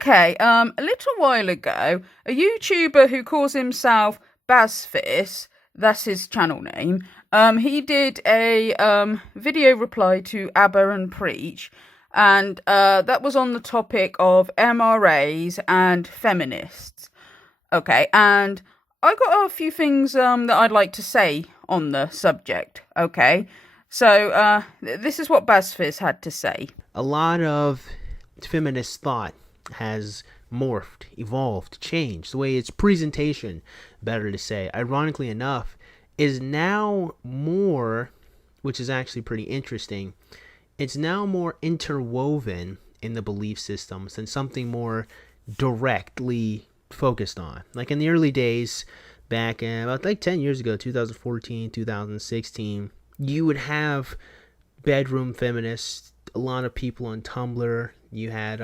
Okay, a little while ago, a YouTuber who calls himself Bazfis, that's his channel name, he did a video reply to Abba and Preach, and that was on the topic of MRAs and feminists. Okay, and I got a few things that I'd like to say on the subject, okay? So, this is what Bazfis had to say. A lot of feminist thought has morphed, evolved, changed. The way its presentation, better to say, ironically enough, is now more, which is actually pretty interesting, it's now more interwoven in the belief systems and something more directly focused on. Like in the early days, back about like 10 years ago, 2014, 2016, you would have bedroom feminists, a lot of people on Tumblr. You had,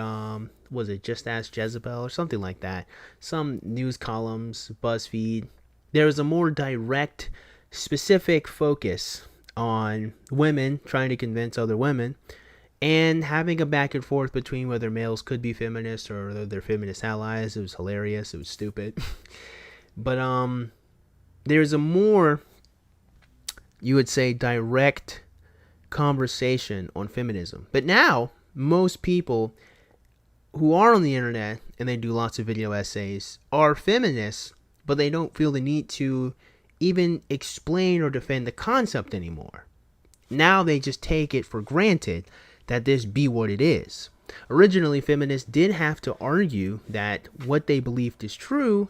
was it Just Ask Jezebel or something like that? Some news columns, BuzzFeed. There was a more direct, specific focus on women trying to convince other women and having a back and forth between whether males could be feminists or whether they're feminist allies. It was hilarious. It was stupid. But there's a more, you would say, direct conversation on feminism. But now, most people who are on the internet and they do lots of video essays are feminists, but they don't feel the need to even explain or defend the concept anymore. Now they just take it for granted that this be what it is. Originally, feminists did have to argue that what they believed is true.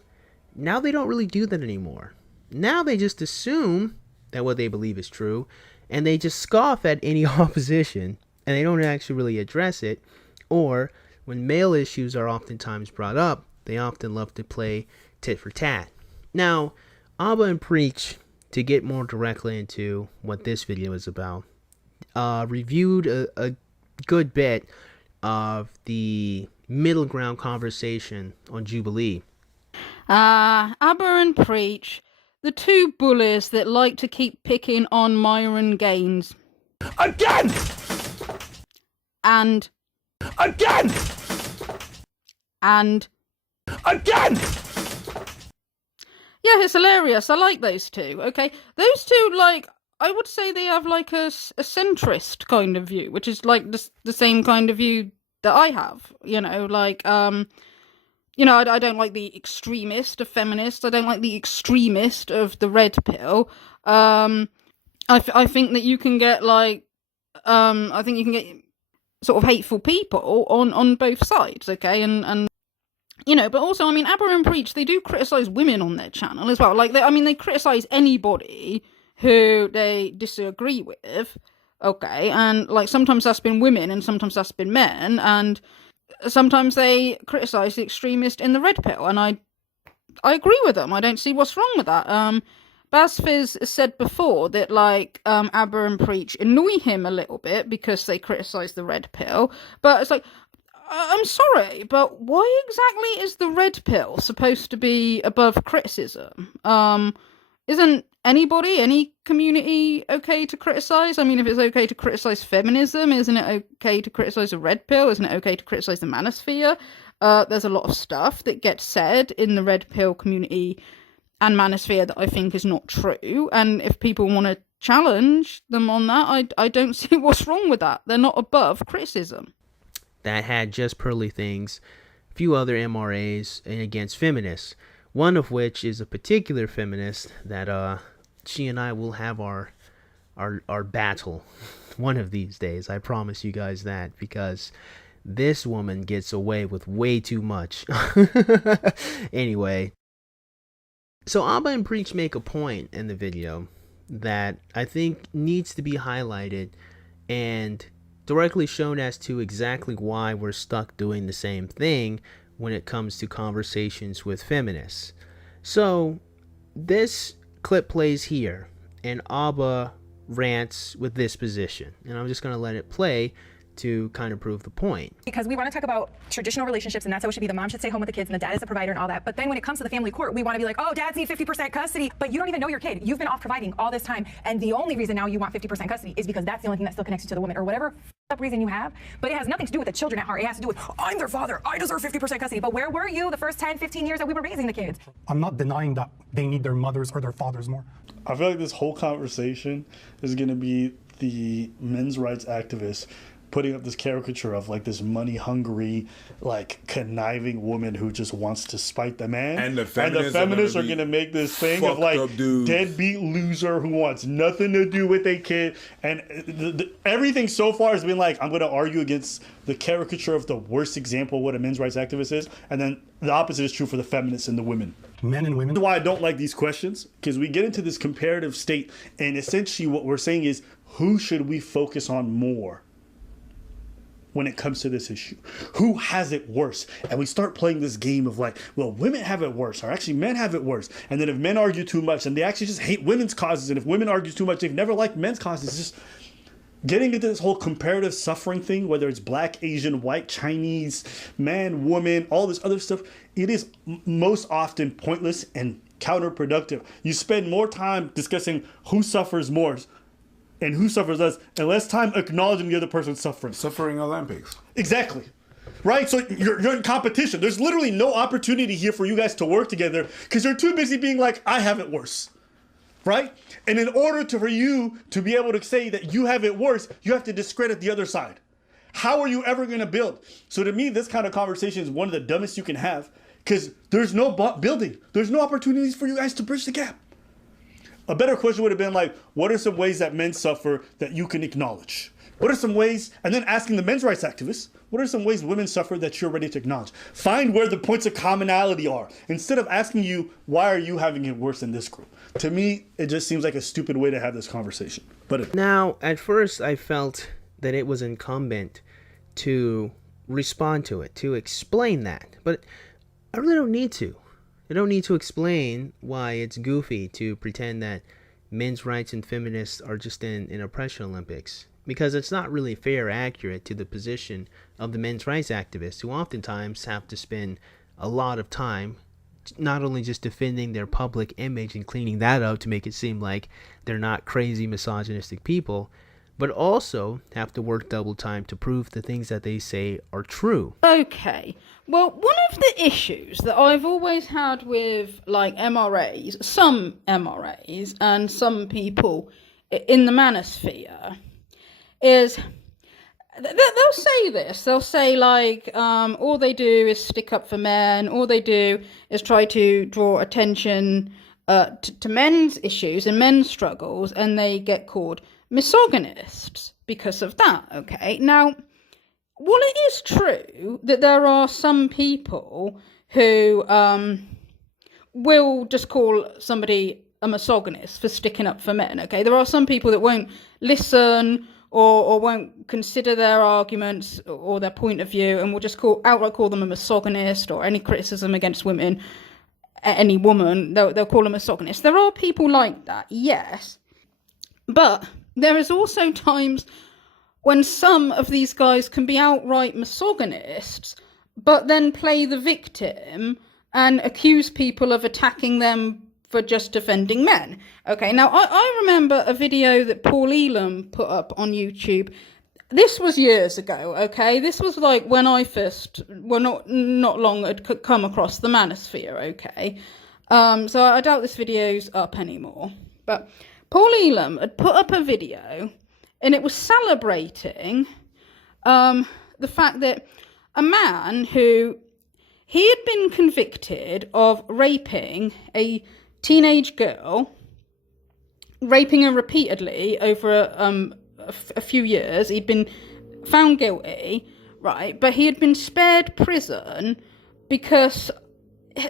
Now they don't really do that anymore. Now they just assume that what they believe is true, and they just scoff at any opposition, and they don't actually really address it. Or when male issues are oftentimes brought up, they often love to play tit for tat. Now, Abba and Preach, to get more directly into what this video is about, reviewed a good bit of the middle ground conversation on Jubilee. Abba and Preach, the two bullies that like to keep picking on Myron Gaines. Again! And... Again! And... Again! Yeah, it's hilarious. I like those two, okay? Those two, like, I would say they have, like, a centrist kind of view, which is, like, the same kind of view that I have, you know, like, you know, I don't like the extremist of feminists. I don't like the extremist of the red pill. I think that you can get, like, I think you can get sort of hateful people on both sides, okay? And you know, but also, I mean, Abba and Preach, they do criticize women on their channel as well. Like, they criticize anybody who they disagree with, okay? And, like, sometimes that's been women and sometimes that's been men, and sometimes they criticize the extremist in the red pill, and I agree with them. I don't see what's wrong with that. Bazfis said before that, like, Abba and Preach annoy him a little bit because they criticize the red pill, but it's like, I'm sorry, but why exactly is the red pill supposed to be above criticism? Isn't anybody, any community okay to criticize? I mean, if it's okay to criticize feminism, isn't it okay to criticize the red pill? Isn't it okay to criticize the manosphere? There's a lot of stuff that gets said in the red pill community and manosphere that I think is not true. And if people want to challenge them on that, I don't see what's wrong with that. They're not above criticism. That had just pearly things, a few other MRAs, and against feminists. One of which is a particular feminist that she and I will have our battle one of these days. I promise you guys that, because this woman gets away with way too much. Anyway, so Abba and Preach make a point in the video that I think needs to be highlighted and directly shown as to exactly why we're stuck doing the same thing when it comes to conversations with feminists. So this clip plays here, and Abba rants with this position, and I'm just going to let it play to kind of prove the point. Because we want to talk about traditional relationships, and that's how it should be. The mom should stay home with the kids and the dad is the provider and all that. But then when it comes to the family court, we want to be like, oh, dads need 50% custody, but you don't even know your kid. You've been off providing all this time, and the only reason now you want 50% custody is because that's the only thing that still connects you to the woman or whatever up reason you have, but it has nothing to do with the children at heart. It has to do with, I'm their father, I deserve 50% custody. But where were you the first 10, 15 years that we were raising the kids? I'm not denying that they need their mothers or their fathers more. I feel like this whole conversation is going to be the men's rights activists putting up this caricature of like this money hungry, like conniving woman who just wants to spite the man. And the feminists are going to make this thing of like deadbeat loser who wants nothing to do with a kid. And everything so far has been like, I'm going to argue against the caricature of the worst example of what a men's rights activist is. And then the opposite is true for the feminists and the women. Men and women. That's why I don't like these questions, because we get into this comparative state. And essentially what we're saying is, who should we focus on more when it comes to this issue? Who has it worse? And we start playing this game of like, well, women have it worse, or actually men have it worse. And then if men argue too much, then they actually just hate women's causes. And if women argue too much, they've never liked men's causes. It's just getting into this whole comparative suffering thing, whether it's black, Asian, white, Chinese, man, woman, all this other stuff. It is most often pointless and counterproductive. You spend more time discussing who suffers more and who suffers less, and less time acknowledging the other person's suffering. Suffering Olympics. Exactly. Right? So you're in competition. There's literally no opportunity here for you guys to work together because you're too busy being like, I have it worse. Right? And in order for you to be able to say that you have it worse, you have to discredit the other side. How are you ever going to build? So to me, this kind of conversation is one of the dumbest you can have because there's no building. There's no opportunities for you guys to bridge the gap. A better question would have been like, what are some ways that men suffer that you can acknowledge? What are some ways, and then asking the men's rights activists, what are some ways women suffer that you're ready to acknowledge? Find where the points of commonality are, instead of asking you, why are you having it worse than this group? To me, it just seems like a stupid way to have this conversation. But Now, at first, I felt that it was incumbent to respond to it, to explain that. But I really don't need to. I don't need to explain why it's goofy to pretend that men's rights and feminists are just in oppression Olympics, because it's not really fair or accurate to the position of the men's rights activists, who oftentimes have to spend a lot of time not only just defending their public image and cleaning that up to make it seem like they're not crazy misogynistic people, but also have to work double time to prove the things that they say are true. Okay. Well, one of the issues that I've always had with, like, MRAs, some MRAs, and some people in the manosphere, is they'll say this. They'll say, like, all they do is stick up for men. All they do is try to draw attention to men's issues and men's struggles, and they get called misogynists because of that, okay? Now, while it is true that there are some people who will just call somebody a misogynist for sticking up for men, okay? There are some people that won't listen or won't consider their arguments or their point of view and will just outright call them a misogynist, or any criticism against women, any woman, they'll call a misogynist. There are people like that, yes. But there is also times when some of these guys can be outright misogynists, but then play the victim and accuse people of attacking them for just defending men. Okay, now I remember a video that Paul Elam put up on YouTube. This was years ago, okay? This was like when I first, well, not long had come across the manosphere, okay? So I doubt this video's up anymore. But Paul Elam had put up a video, and it was celebrating the fact that a man who, he had been convicted of raping a teenage girl, raping her repeatedly over a few years. He'd been found guilty, right? But he had been spared prison because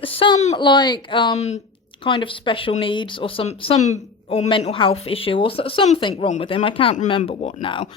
some, like, kind of special needs or some or mental health issue or something wrong with him. I can't remember what now.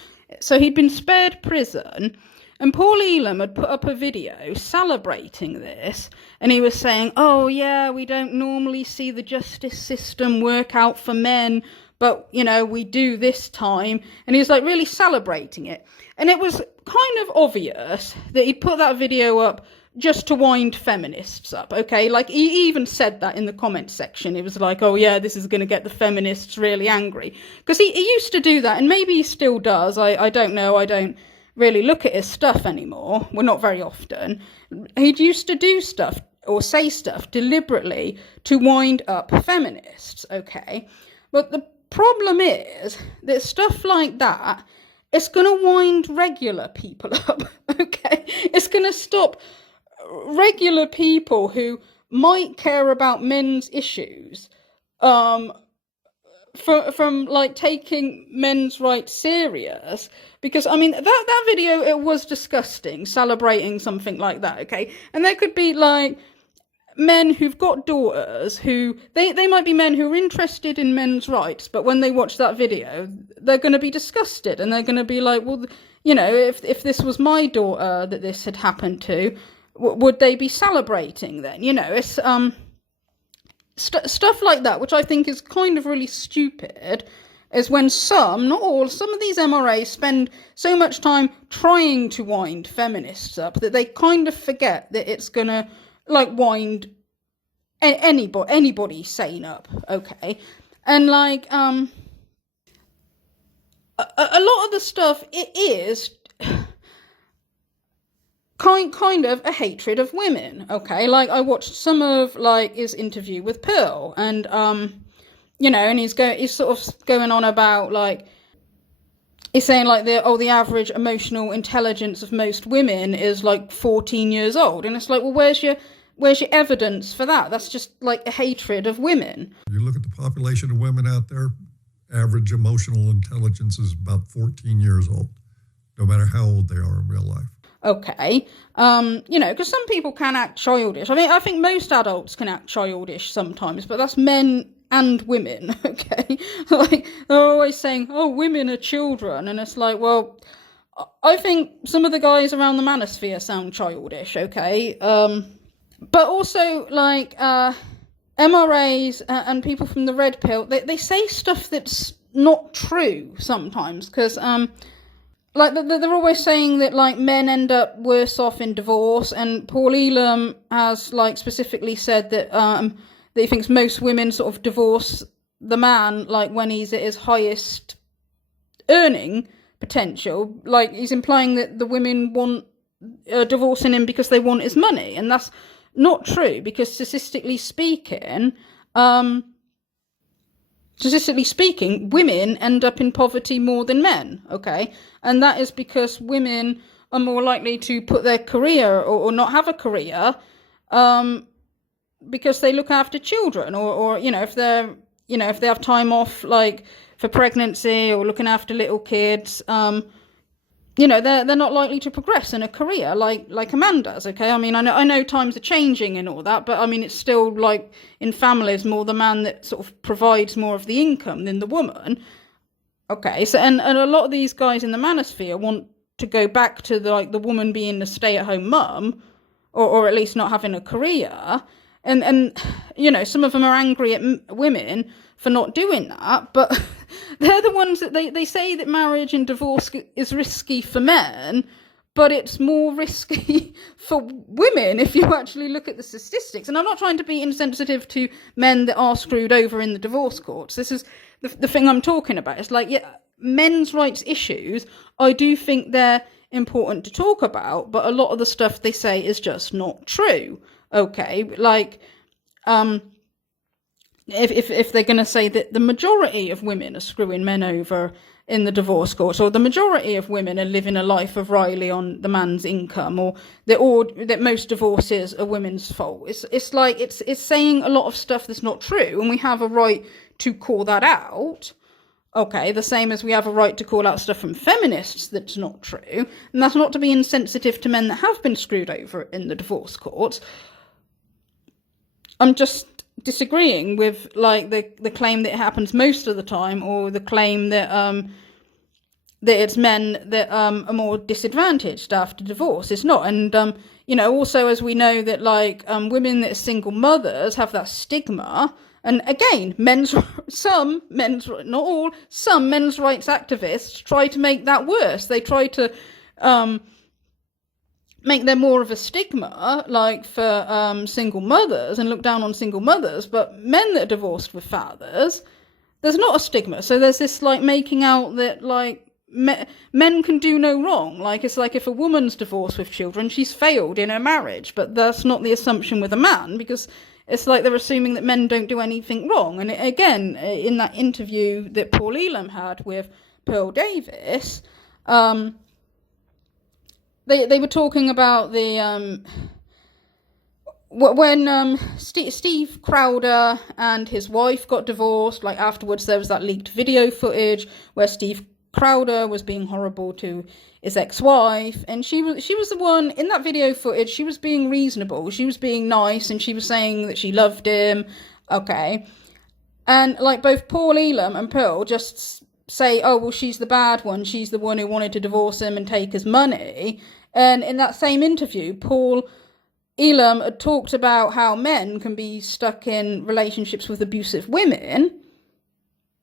So he'd been spared prison, and Paul Elam had put up a video celebrating this, and he was saying, oh yeah, we don't normally see the justice system work out for men, but, you know, we do this time. And he was, like, really celebrating it. And it was kind of obvious that he'd put that video up just to wind feminists up, okay? Like, he even said that in the comments section. It was like, oh yeah, this is going to get the feminists really angry. Because he used to do that, and maybe he still does. I don't know. I don't really look at his stuff anymore. Well, not very often. He used to do stuff or say stuff deliberately to wind up feminists, okay? But the problem is that stuff like that, it's going to wind regular people up, okay? It's going to stop regular people who might care about men's issues from like taking men's rights serious, because I mean that video, it was disgusting, celebrating something like that, okay? And there could be like men who've got daughters who they might be men who are interested in men's rights, but when they watch that video they're going to be disgusted, and they're going to be like, well, you know, if this was my daughter that this had happened to, would they be celebrating then? You know, it's stuff like that, which I think is kind of really stupid, is when some, not all, some of these MRAs spend so much time trying to wind feminists up that they kind of forget that it's going to, like, wind anybody sane up, okay? And, like, a lot of the stuff, it is kind of a hatred of women, okay? Like, I watched some of, like, his interview with Pearl, and, you know, and he's sort of going on about, like, he's saying, like, the average emotional intelligence of most women is, like, 14 years old, and it's like, well, where's your evidence for that? That's just, like, a hatred of women. You look at the population of women out there, average emotional intelligence is about 14 years old, no matter how old they are in real life. Okay, you know, because some people can act childish. I mean, I think most adults can act childish sometimes, but that's men and women, okay? Like, they're always saying, oh, women are children, and it's like, well, I think some of the guys around the manosphere sound childish, okay? But also, like, MRAs and people from the Red Pill, they say stuff that's not true sometimes, because, like, they're always saying that, like, men end up worse off in divorce, and Paul Elam has, like, specifically said that that he thinks most women sort of divorce the man, like, when he's at his highest earning potential. Like, he's implying that the women want divorcing him because they want his money, and that's not true, because statistically speaking, women end up in poverty more than men, okay? And that is because women are more likely to put their career or not have a career because they look after children, or you know, if they have time off, like, for pregnancy or looking after little kids, you know, they're not likely to progress in a career like a man does, okay? I mean, I know times are changing and all that, but I mean, it's still, like, in families, more the man that sort of provides more of the income than the woman. Okay, so and a lot of these guys in the manosphere want to go back to the woman being a stay-at-home mum, or at least not having a career, and you know, some of them are angry at women for not doing that, but they're the ones that they say that marriage and divorce is risky for men, but it's more risky for women if you actually look at the statistics. And I'm not trying to be insensitive to men that are screwed over in the divorce courts. This is the thing I'm talking about. It's like, yeah, men's rights issues, I do think they're important to talk about, but a lot of the stuff they say is just not true. Okay, like, if they're going to say that the majority of women are screwing men over in the divorce court, or the majority of women are living a life of Riley on the man's income, or that most divorces are women's fault, it's like it's saying a lot of stuff that's not true, and we have a right to call that out. Okay, the same as we have a right to call out stuff from feminists that's not true, and that's not to be insensitive to men that have been screwed over in the divorce courts. I'm just disagreeing with, like, the claim that it happens most of the time, or the claim that that it's men that are more disadvantaged after divorce. It's not. And you know, also, as we know, that, like, women that are single mothers have that stigma. And again, some men's rights activists try to make that worse. They try to make there more of a stigma, like for single mothers, and look down on single mothers, but men that are divorced with fathers, there's not a stigma. So there's this like making out that like men can do no wrong. Like it's like if a woman's divorced with children, she's failed in her marriage. But that's not the assumption with a man, because it's like they're assuming that men don't do anything wrong. And again, in that interview that Paul Elam had with Pearl Davis, they were talking about the when Steve Crowder and his wife got divorced. Like afterwards, there was that leaked video footage where Steve Crowder was being horrible to his ex-wife, and she was the one in that video footage. She was being reasonable, she was being nice, and she was saying that she loved him. Okay, and like both Paul Elam and Pearl just say, oh well, she's the bad one, she's the one who wanted to divorce him and take his money. And in that same interview, Paul Elam had talked about how men can be stuck in relationships with abusive women.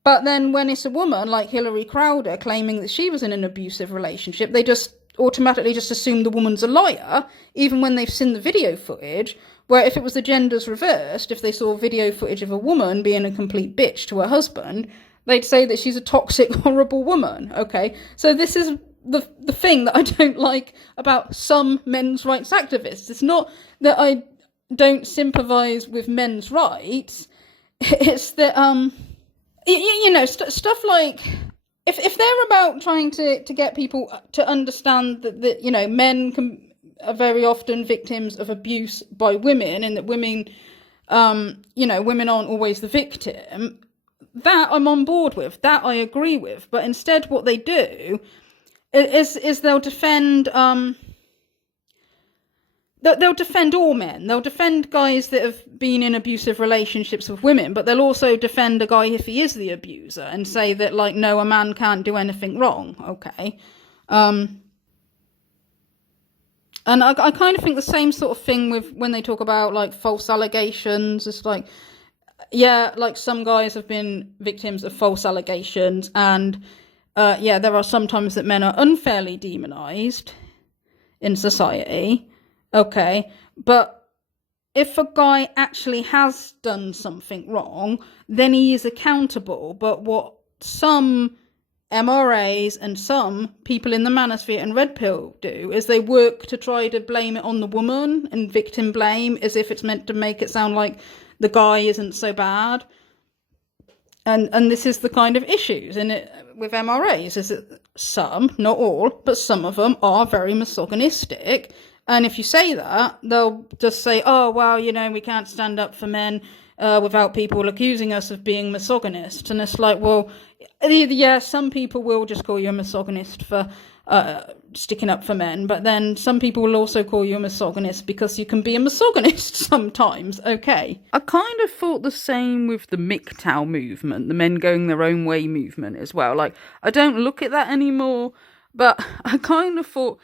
But then when it's a woman like Hillary Crowder claiming that she was in an abusive relationship, they just automatically just assume the woman's a liar, even when they've seen the video footage, where if it was the genders reversed, if they saw video footage of a woman being a complete bitch to her husband, they'd say that she's a toxic, horrible woman, okay? So this is the thing that I don't like about some men's rights activists. It's not that I don't sympathise with men's rights, it's that, you know, stuff like, if they're about trying to get people to understand that you know, men are very often victims of abuse by women, and that women, you know, women aren't always the victim, that I'm on board with, that I agree with. But instead what they do is they'll defend they'll defend all men. They'll defend guys that have been in abusive relationships with women, but they'll also defend a guy if he is the abuser and say that, like, no, a man can't do anything wrong, okay? And I kind of think the same sort of thing with when they talk about, like, false allegations. It's like, yeah, like, some guys have been victims of false allegations, and, yeah, there are some times that men are unfairly demonized in society. Okay, but if a guy actually has done something wrong, then he is accountable. But what some MRAs and some people in the manosphere and Red Pill do is they work to try to blame it on the woman and victim blame, as if it's meant to make it sound like the guy isn't so bad. And this is the kind of issues in it with MRAs, is that some, not all, but some of them are very misogynistic. And if you say that, they'll just say, oh, well, you know, we can't stand up for men without people accusing us of being misogynist. And it's like, well, yeah, some people will just call you a misogynist for sticking up for men, but then some people will also call you a misogynist because you can be a misogynist sometimes, okay? I kind of thought the same with the MGTOW movement, the men going their own way movement as well. Like, I don't look at that anymore, but I kind of thought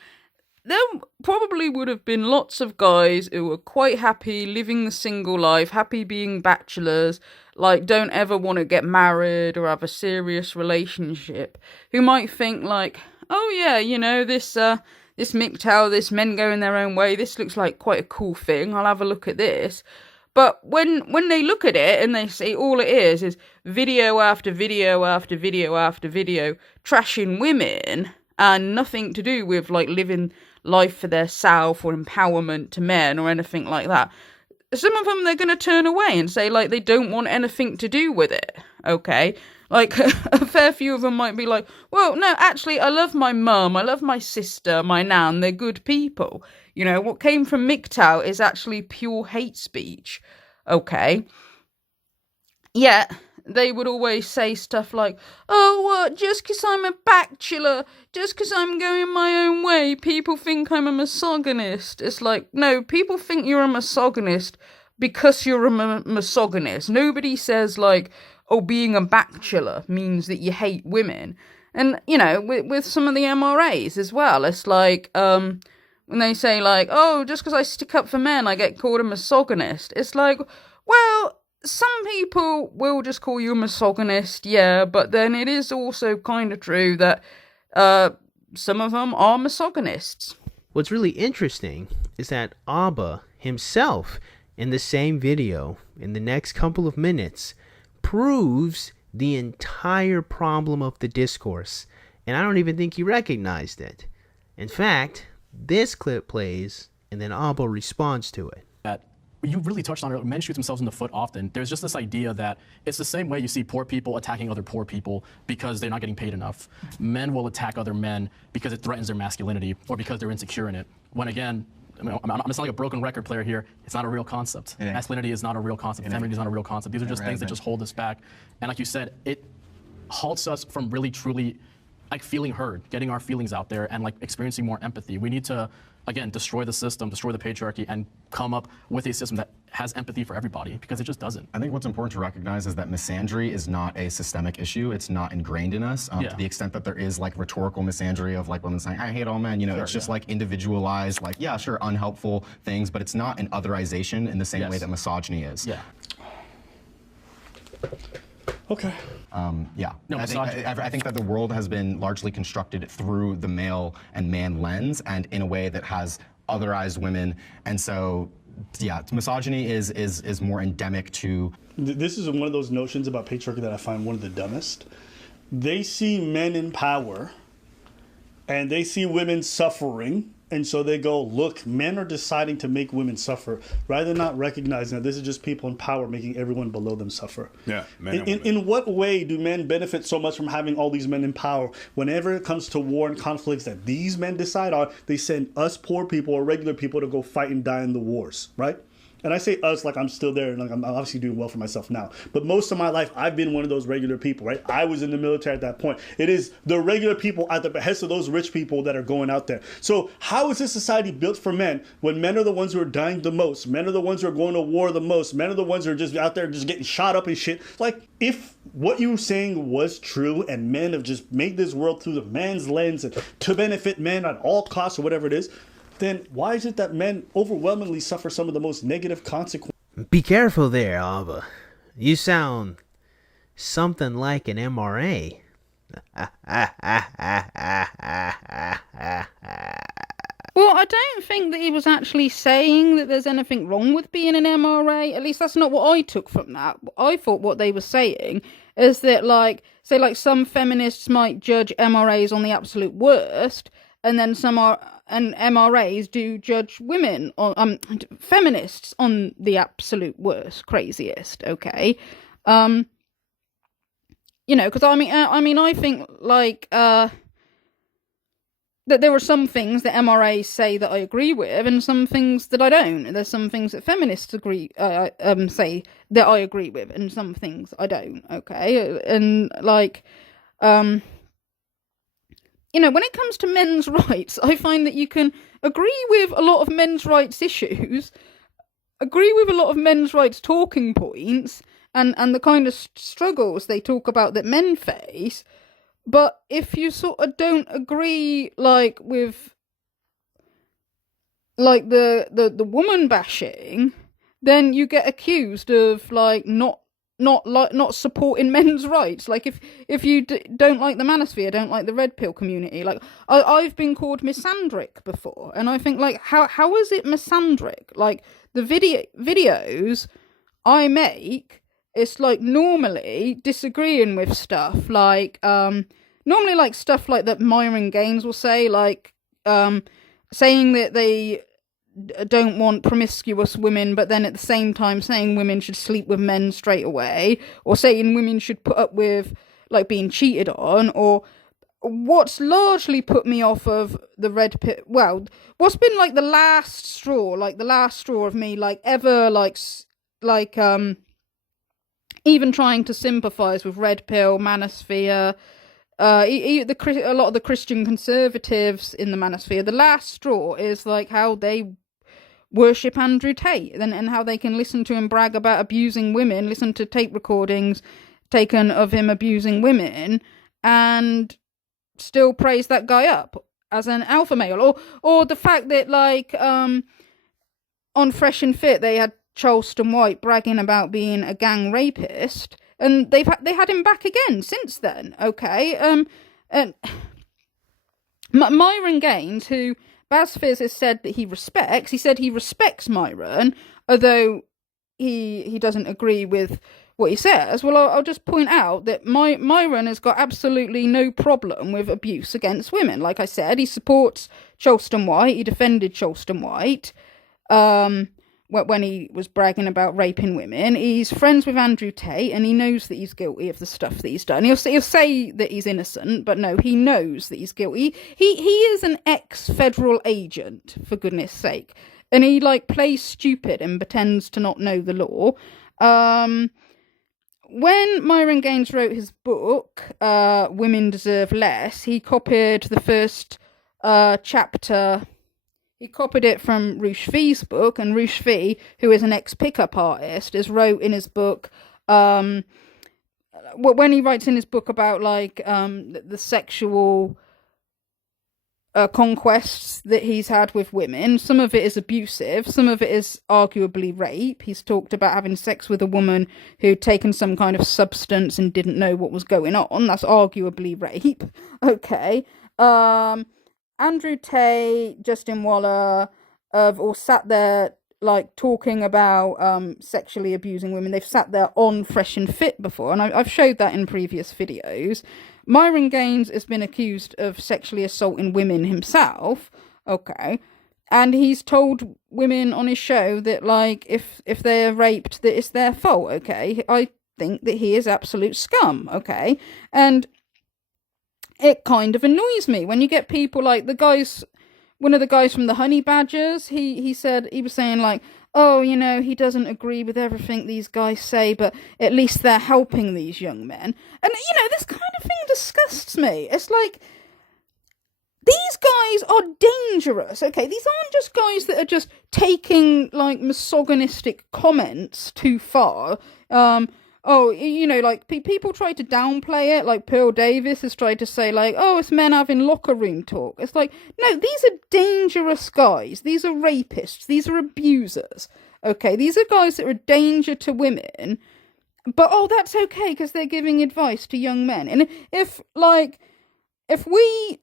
there probably would have been lots of guys who were quite happy living the single life, happy being bachelors, like don't ever want to get married or have a serious relationship, who might think like, oh yeah, you know, this MGTOW, this men going their own way, this looks like quite a cool thing, I'll have a look at this. But when they look at it and they see all it is video after video after video after video trashing women and nothing to do with like living life for their self or empowerment to men or anything like that, some of them they're going to turn away and say like they don't want anything to do with it, okay? Like a fair few of them might be like, well, no, actually I love my mum, I love my sister, my nan, they're good people. You know, what came from MGTOW is actually pure hate speech, okay? Yeah, they would always say stuff like, oh, what, just because I'm a bachelor, just because I'm going my own way, people think I'm a misogynist. It's like, no, people think you're a misogynist because you're a misogynist. Nobody says, like, oh, being a bachelor means that you hate women. And, you know, with some of the MRAs as well, it's like, when they say, like, oh, just because I stick up for men, I get called a misogynist. It's like, well, some people will just call you a misogynist, yeah, but then it is also kind of true that some of them are misogynists. What's really interesting is that Abba himself, in the same video, in the next couple of minutes, proves the entire problem of the discourse, and I don't even think he recognized it. In fact, this clip plays, and then Abba responds to it. That you really touched on it. Men shoot themselves in the foot often. There's just this idea that it's the same way you see poor people attacking other poor people because they're not getting paid enough. Men will attack other men because it threatens their masculinity or because they're insecure in it. When again, I'm just like a broken record player here. It's not a real concept. Masculinity is not a real concept. Femininity is not a real concept. These are just things that just hold us back. And like you said, it halts us from really truly like feeling heard, getting our feelings out there, and like experiencing more empathy. We need to, again, destroy the system, destroy the patriarchy, and come up with a system that has empathy for everybody, because it just doesn't. I think what's important to recognize is that misandry is not a systemic issue. It's not ingrained in us to the extent that there is like rhetorical misandry of like women saying, I hate all men, you know, it's just like individualized, like, yeah, sure, unhelpful things, but it's not an otherization in the same way that misogyny is. Okay. Yeah. No, I think that the world has been largely constructed through the male and man lens, and in a way that has otherized women. And so, yeah, misogyny is more endemic to. This is one of those notions about patriarchy that I find one of the dumbest. They see men in power, and they see women suffering. And so they go, look, men are deciding to make women suffer, rather than not recognizing that this is just people in power making everyone below them suffer. Yeah, men and women. In what way do men benefit so much from having all these men in power? Whenever it comes to war and conflicts that these men decide on, they send us poor people or regular people to go fight and die in the wars, right? And I say us like I'm still there, and like I'm obviously doing well for myself now. But most of my life, I've been one of those regular people, right? I was in the military at that point. It is the regular people at the behest of those rich people that are going out there. So how is this society built for men when men are the ones who are dying the most? Men are the ones who are going to war the most. Men are the ones who are just out there just getting shot up and shit. Like, if what you were saying was true and men have just made this world through the man's lens and to benefit men at all costs or whatever it is, then why is it that men overwhelmingly suffer some of the most negative consequences? Be careful there, Abba. You sound something like an MRA. Well, I don't think that he was actually saying that there's anything wrong with being an MRA. At least that's not what I took from that. I thought what they were saying is that, like, say, like some feminists might judge MRAs on the absolute worst, and then and MRAs do judge women on feminists on the absolute worst, craziest. Okay, you know, because I mean, I think like that there are some things that MRAs say that I agree with, and some things that I don't. There's some things that feminists say that I agree with, and some things I don't. Okay, and like you know, when it comes to men's rights, I find that you can agree with a lot of men's rights issues, agree with a lot of men's rights talking points, and the kind of struggles they talk about that men face, but if you sort of don't agree, like, with, like, the woman bashing, then you get accused of, like, not supporting men's rights. Like, if you don't like the manosphere, don't like the red pill community, like I've been called misandric before, and I think, like, how is it misandric? Like, the videos I make, it's like normally disagreeing with stuff, like normally like stuff like that Myron Gaines will say, like saying that they don't want promiscuous women, but then at the same time saying women should sleep with men straight away, or saying women should put up with, like, being cheated on. Or what's largely put me off of the red pill, well, what's been like the last straw of me, like, ever, like even trying to sympathise with red pill, manosphere, a lot of the Christian conservatives in the manosphere. The last straw is like how they worship Andrew Tate, and how they can listen to him brag about abusing women, listen to tape recordings taken of him abusing women, and still praise that guy up as an alpha male. Or the fact that, like, on Fresh and Fit they had Charleston White bragging about being a gang rapist, and they had him back again since then. Okay, and Myron Gaines, who Baz Fizz has said that he respects Myron, although he doesn't agree with what he says. Well, I'll just point out that Myron has got absolutely no problem with abuse against women. Like I said, he supports Charleston White. He defended Charleston White when he was bragging about raping women. He's friends with Andrew Tate, and he knows that he's guilty of the stuff that he's done. He'll say that he's innocent, but no, he knows that he's guilty. He is an ex-federal agent, for goodness sake. And he, plays stupid and pretends to not know the law. When Myron Gaines wrote his book, Women Deserve Less, he copied the first chapter. He copied it from Rush Fee's book, and Rush Fee, who is an ex-pickup artist, has wrote in his book, when he writes in his book about, the sexual conquests that he's had with women, some of it is abusive, some of it is arguably rape. He's talked about having sex with a woman who'd taken some kind of substance and didn't know what was going on. That's arguably rape. Okay. Andrew Tate, Justin Waller have all sat there talking about sexually abusing women. They've sat there on Fresh and Fit before, and I've showed that in previous videos. Myron Gaines has been accused of sexually assaulting women himself, okay, and he's told women on his show that, if they're raped, that it's their fault, okay? I think that he is absolute scum, okay? And it kind of annoys me when you get people like one of the guys from the Honey Badgers, he was saying oh, he doesn't agree with everything these guys say, but at least they're helping these young men. And, this kind of thing disgusts me. It's these guys are dangerous, okay? These aren't just guys that are just taking, misogynistic comments too far. People try to downplay it, Pearl Davis has tried to say, it's men having locker room talk. It's no, these are dangerous guys. These are rapists. These are abusers. Okay, these are guys that are a danger to women. But, that's okay, because they're giving advice to young men. And if we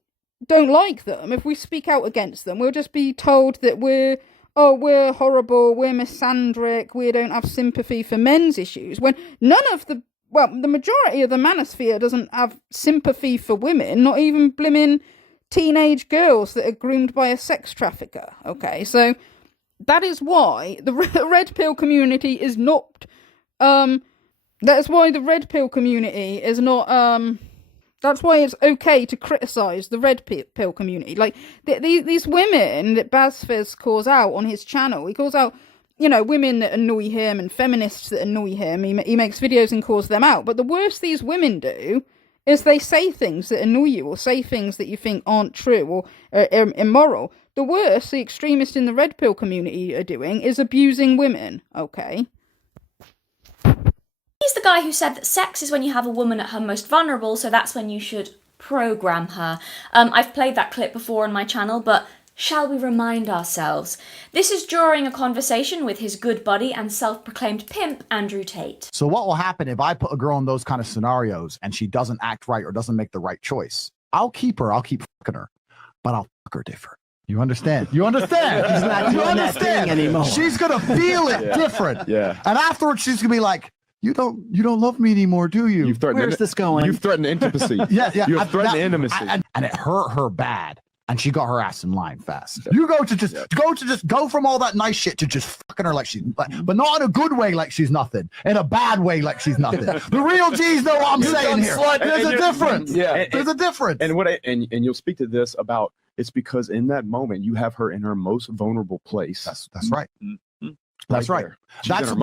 don't like them, if we speak out against them, we'll just be told that we're horrible, we're misandric, we don't have sympathy for men's issues, when the majority of the manosphere doesn't have sympathy for women, not even blimmin' teenage girls that are groomed by a sex trafficker, okay? So that is why the red pill community is not, that's why the red pill community is not, that's why it's okay to criticise the red pill community. These women that Baz Fizz calls out on his channel, he calls out, women that annoy him and feminists that annoy him. He makes videos and calls them out. But the worst these women do is they say things that annoy you, or say things that you think aren't true or immoral. The worst the extremists in the red pill community are doing is abusing women, okay? He's the guy who said that sex is when you have a woman at her most vulnerable, so that's when you should program her. I've played that clip before on my channel, but shall we remind ourselves? This is during a conversation with his good buddy and self-proclaimed pimp, Andrew Tate. So what will happen if I put a girl in those kind of scenarios and she doesn't act right or doesn't make the right choice? I'll keep fucking her, but I'll fuck her different. You understand? You understand? He's not doing that thing anymore. She's gonna feel it different. Yeah. And afterwards she's gonna be like, you don't love me anymore, do you? Where's this going? You've threatened intimacy. Yeah. You've threatened intimacy. And it hurt her bad. And she got her ass in line fast. You go from all that nice shit to just fucking her like she's, but not in a good way like she's nothing. In a bad way like she's nothing. The real G's know what I'm saying here. There's a difference. Yeah. There's a difference. And you'll speak to this about, it's because in that moment you have her in her most vulnerable place. That's right. That's right. That's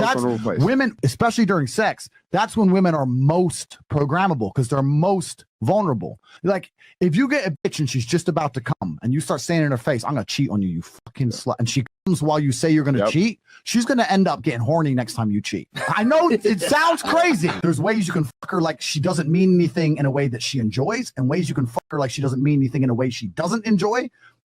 women, especially during sex. That's when women are most programmable because they're most vulnerable. Like if you get a bitch and she's just about to come and you start saying in her face, "I'm gonna cheat on you, you fucking slut," and she comes while you say you're gonna cheat, she's gonna end up getting horny next time you cheat. I know it sounds crazy. There's ways you can fuck her like she doesn't mean anything in a way that she enjoys, and ways you can fuck her like she doesn't mean anything in a way she doesn't enjoy.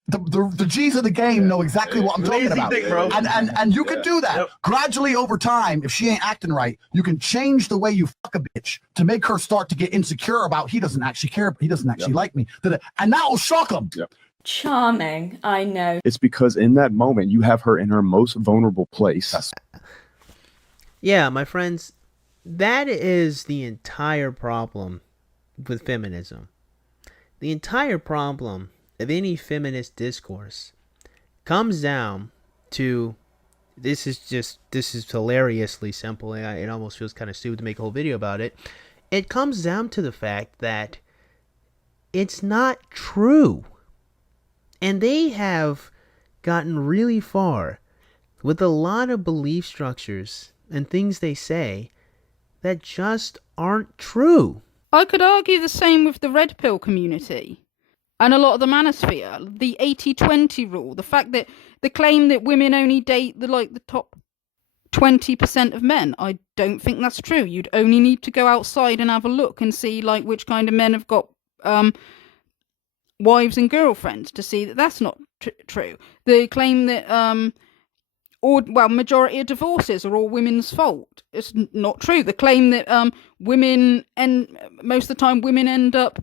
The G's of the game know exactly what I'm talking about. Dick, bro. And you can do that gradually over time. If she ain't acting right, you can change the way you fuck a bitch to make her start to get insecure about he doesn't actually care, he doesn't actually like me. And that will shock them. Charming, I know. It's because in that moment, you have her in her most vulnerable place. Yeah, my friends, that is the entire problem with feminism. The entire problem of any feminist discourse comes down to, this is hilariously simple. It almost feels kind of stupid to make a whole video about it. It comes down to the fact that it's not true. And they have gotten really far with a lot of belief structures and things they say that just aren't true. I could argue the same with the red pill community and a lot of the manosphere, the 80-20 rule, the fact that the claim that women only date the top 20% of men. I don't think that's true. You'd only need to go outside and have a look and see which kind of men have got wives and girlfriends to see that that's not true. The claim that majority of divorces are all women's fault. It's not true. The claim that most of the time women end up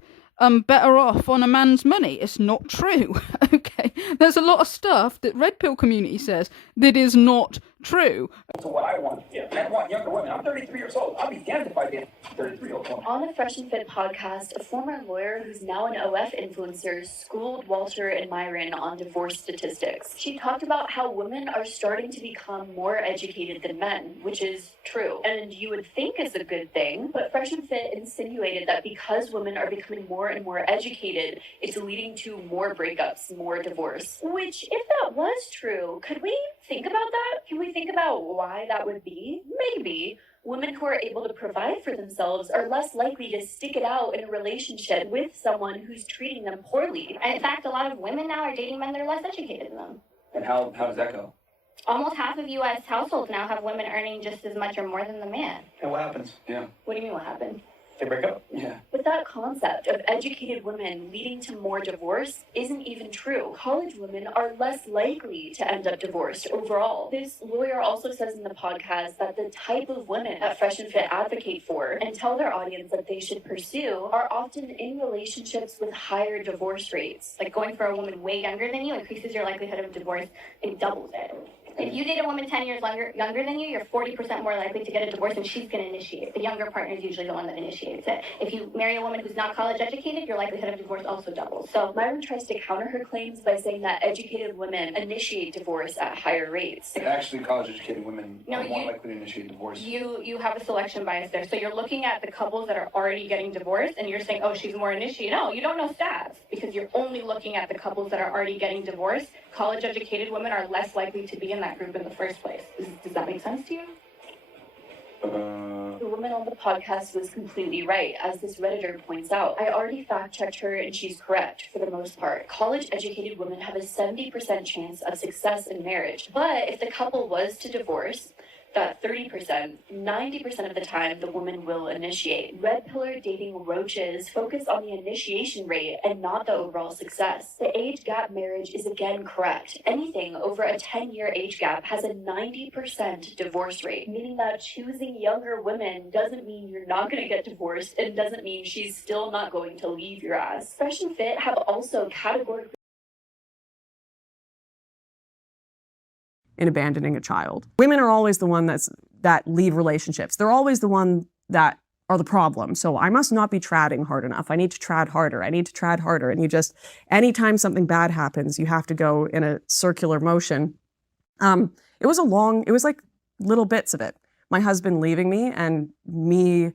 better off on a man's money. It's not true. Okay, there's a lot of stuff that red pill community says that is not true. To what I want. Yeah, I want younger women. I'm 33 years old. I'll be damned if I get 33-year-old woman. On the Fresh and Fit podcast, a former lawyer who's now an OF influencer schooled Walter and Myron on divorce statistics. She talked about how women are starting to become more educated than men, which is true, and you would think is a good thing, but Fresh and Fit insinuated that because women are becoming more and more educated, it's leading to more breakups, more divorce. Which, if that was true, could we think about that? Can we think about why that would be? Maybe. Women who are able to provide for themselves are less likely to stick it out in a relationship with someone who's treating them poorly. And in fact, a lot of women now are dating men that are less educated than them. And how does that go? Almost half of U.S. households now have women earning just as much or more than the man. And what happens? Yeah. What do you mean what happened? They break up? Yeah. But that concept of educated women leading to more divorce isn't even true. College women are less likely to end up divorced overall. This lawyer also says in the podcast that the type of women that Fresh and Fit advocate for and tell their audience that they should pursue are often in relationships with higher divorce rates. Like going for a woman way younger than you increases your likelihood of divorce. It doubles it. If you date a woman 10 years younger than you, you're 40% more likely to get a divorce, and she's going to initiate. The younger partner is usually the one that initiates it. If you marry a woman who's not college educated, your likelihood of divorce also doubles. So Myron tries to counter her claims by saying that educated women initiate divorce at higher rates. Actually, college-educated women are more likely to initiate divorce. You have a selection bias there. So you're looking at the couples that are already getting divorced, and you're saying, oh, she's more initiated. No, you don't know stats, because you're only looking at the couples that are already getting divorced. College-educated women are less likely to be in that group in the first place. Does that make sense to you? The woman on the podcast was completely right, as this Redditor points out. I already fact-checked her, and she's correct for the most part. College-educated women have a 70% chance of success in marriage. But if the couple was to divorce, that 30%, 90% of the time, the woman will initiate. Red pillar dating roaches focus on the initiation rate and not the overall success. The age gap marriage is again correct. Anything over a 10-year age gap has a 90% divorce rate, meaning that choosing younger women doesn't mean you're not going to get divorced and doesn't mean she's still not going to leave your ass. Fresh and Fit have also categorically in abandoning a child. Women are always the one that leave relationships. They're always the one that are the problem. So I must not be tradding hard enough. I need to trad harder. I need to trad harder. And anytime something bad happens, you have to go in a circular motion. It was like little bits of it. My husband leaving me and me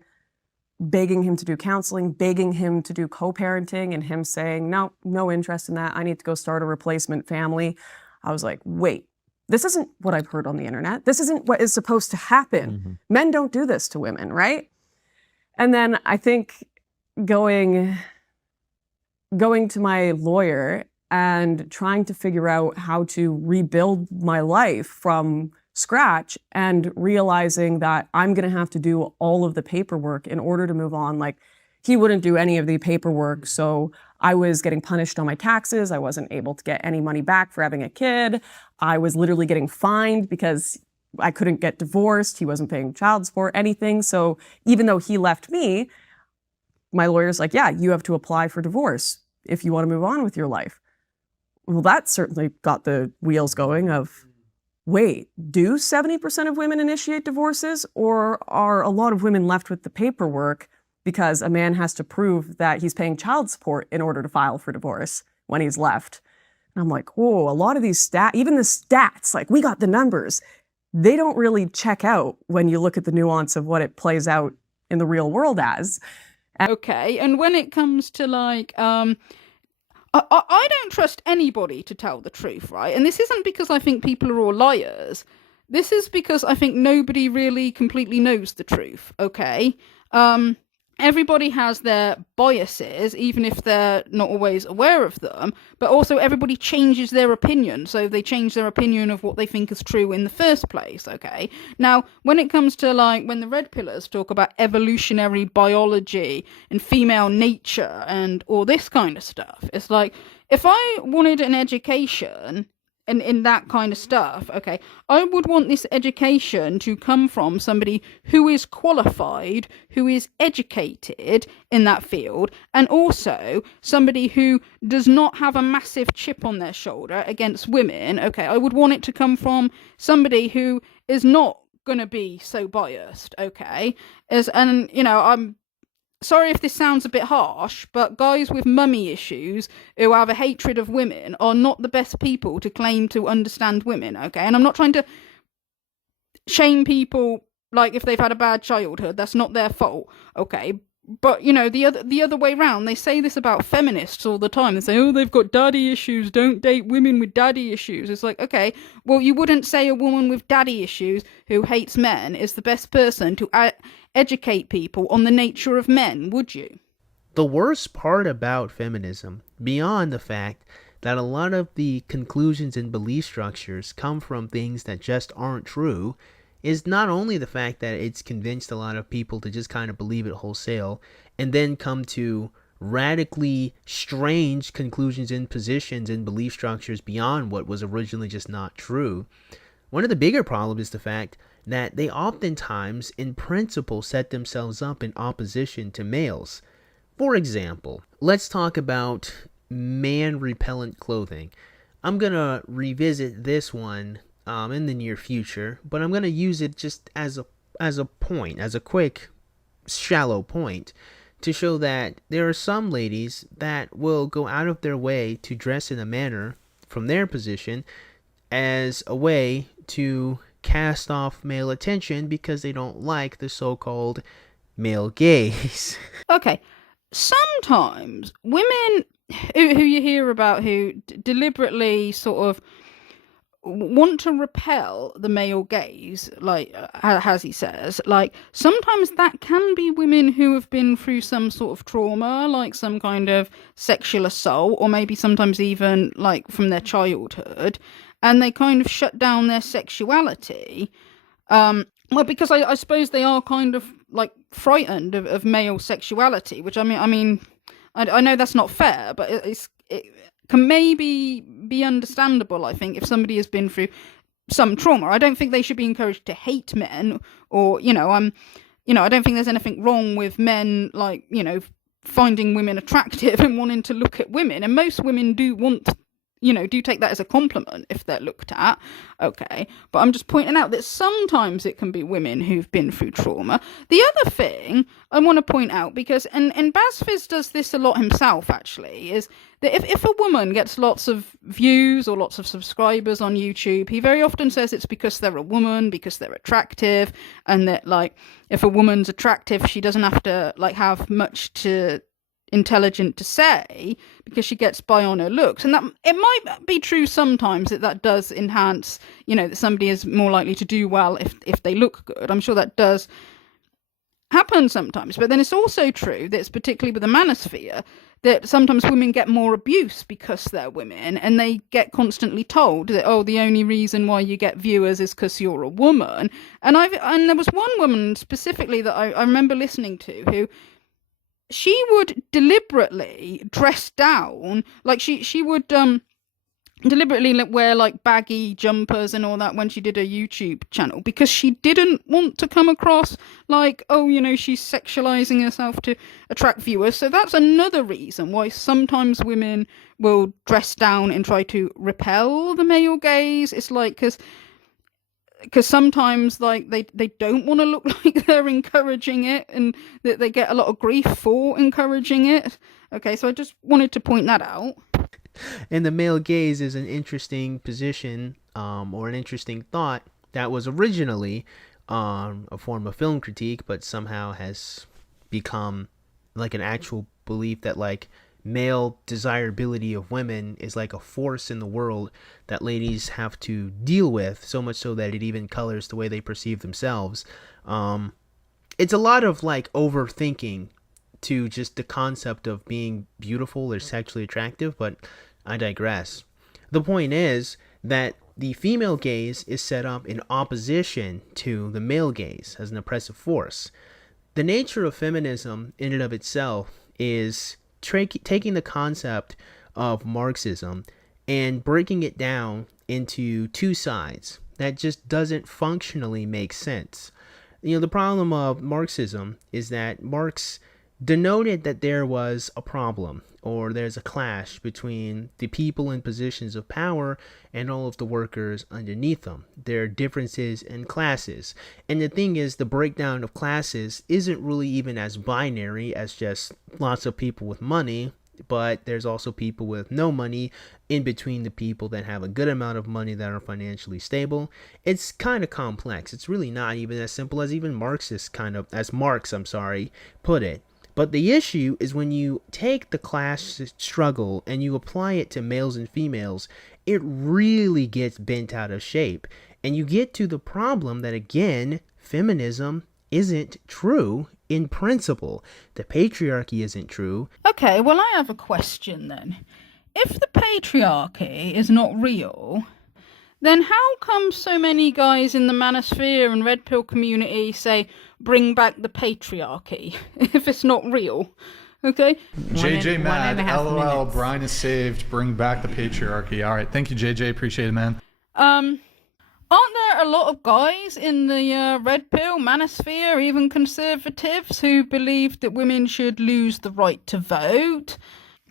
begging him to do counseling, begging him to do co-parenting, and him saying, no interest in that. I need to go start a replacement family. I was like, wait. This isn't what I've heard on the internet. This isn't what is supposed to happen. Mm-hmm. Men don't do this to women, right? And then I think going to my lawyer and trying to figure out how to rebuild my life from scratch and realizing that I'm going to have to do all of the paperwork in order to move on. Like, he wouldn't do any of the paperwork, so I was getting punished on my taxes. I wasn't able to get any money back for having a kid. I was literally getting fined because I couldn't get divorced. He wasn't paying child support, anything. So even though he left me, my lawyer's like, yeah, you have to apply for divorce if you want to move on with your life. well, that certainly got the wheels going of, wait, do 70% of women initiate divorces, or are a lot of women left with the paperwork because a man has to prove that he's paying child support in order to file for divorce when he's left? And I'm like, whoa, a lot of these even the stats, like we got the numbers, they don't really check out when you look at the nuance of what it plays out in the real world as. Okay, and when it comes to like, I don't trust anybody to tell the truth, right? And this isn't because I think people are all liars. This is because I think nobody really completely knows the truth, okay? Everybody has their biases, even if they're not always aware of them, but also everybody changes their opinion, so they change their opinion of what they think is true in the first place, okay? Now, when it comes to, like, when the Red Pillars talk about evolutionary biology and female nature and all this kind of stuff, it's like, if I wanted an education and in that kind of stuff, okay, I would want this education to come from somebody who is qualified, who is educated in that field, and also somebody who does not have a massive chip on their shoulder against women, okay? I would want it to come from somebody who is not going to be so biased, okay? And, you know, I'm sorry if this sounds a bit harsh, but guys with mummy issues who have a hatred of women are not the best people to claim to understand women, okay? And I'm not trying to shame people, like, if they've had a bad childhood. That's not their fault, okay? But, you know, the other way round, they say this about feminists all the time. They say, oh, they've got daddy issues, don't date women with daddy issues. It's like, okay, well, you wouldn't say a woman with daddy issues who hates men is the best person to educate people on the nature of men, would you? The worst part about feminism, beyond the fact that a lot of the conclusions and belief structures come from things that just aren't true, is not only the fact that it's convinced a lot of people to just kind of believe it wholesale and then come to radically strange conclusions and positions and belief structures beyond what was originally just not true. One of the bigger problems is the fact that they oftentimes, in principle, set themselves up in opposition to males. For example, let's talk about man-repellent clothing. I'm going to revisit this one in the near future, but I'm going to use it just as a point, as a quick, shallow point, to show that there are some ladies that will go out of their way to dress in a manner, from their position, as a way to cast off male attention because they don't like the so-called male gaze. Okay, sometimes women who you hear about who deliberately sort of want to repel the male gaze, like, as he says, like, sometimes that can be women who have been through some sort of trauma, like some kind of sexual assault, or maybe sometimes even, like, from their childhood, and they kind of shut down their sexuality, well, because I suppose they are kind of, like, frightened of male sexuality, which, I mean, I know that's not fair, but it can maybe be understandable, I think, if somebody has been through some trauma. I don't think they should be encouraged to hate men, or, I don't think there's anything wrong with men, like, finding women attractive and wanting to look at women. And most women do want, do take that as a compliment if they're looked at, okay? But I'm just pointing out that sometimes it can be women who've been through trauma. The other thing I want to point out, because, and Bazfiz does this a lot himself, actually, is that if a woman gets lots of views or lots of subscribers on YouTube, he very often says it's because they're a woman, because they're attractive, and that, like, if a woman's attractive, she doesn't have to, like, have much intelligent to say because she gets by on her looks. And that it might be true sometimes that does enhance, that somebody is more likely to do well if they look good. I'm sure that does happen sometimes. But then it's also true that it's particularly with the manosphere that sometimes women get more abuse because they're women, and they get constantly told that, oh, the only reason why you get viewers is because you're a woman. And there was one woman specifically that I remember listening to who, she would deliberately dress down, like she would deliberately wear like baggy jumpers and all that when she did her YouTube channel, because she didn't want to come across like, oh, you know, she's sexualizing herself to attract viewers. So that's another reason why sometimes women will dress down and try to repel the male gaze. It's like, because sometimes like they don't want to look like they're encouraging it, and that they get a lot of grief for encouraging it. Okay, so I just wanted to point that out. And the male gaze is an interesting position, or an interesting thought that was originally a form of film critique, but somehow has become like an actual belief that like male desirability of women is like a force in the world that ladies have to deal with, so much so that it even colors the way they perceive themselves. It's a lot of like overthinking to just the concept of being beautiful or sexually attractive, but I digress. The point is that the female gaze is set up in opposition to the male gaze as an oppressive force. The nature of feminism in and of itself is taking the concept of Marxism and breaking it down into two sides that just doesn't functionally make sense. You know, the problem of Marxism is that Marx denoted that there was a problem, or there's a clash between the people in positions of power and all of the workers underneath them. There are differences in classes. And the thing is, the breakdown of classes isn't really even as binary as just lots of people with money, but there's also people with no money in between the people that have a good amount of money that are financially stable. It's kind of complex. It's really not even as simple as even Marx put it. But the issue is when you take the class struggle and you apply it to males and females, it really gets bent out of shape. And you get to the problem that, again, feminism isn't true in principle. The patriarchy isn't true. Okay, well, I have a question then. If the patriarchy is not real, then how come so many guys in the manosphere and red pill community say, bring back the patriarchy, if it's not real? Okay? JJ mad, LOL, Brian is saved, bring back the patriarchy. All right, thank you, JJ, appreciate it, man. Aren't there a lot of guys in the red pill manosphere, even conservatives, who believe that women should lose the right to vote?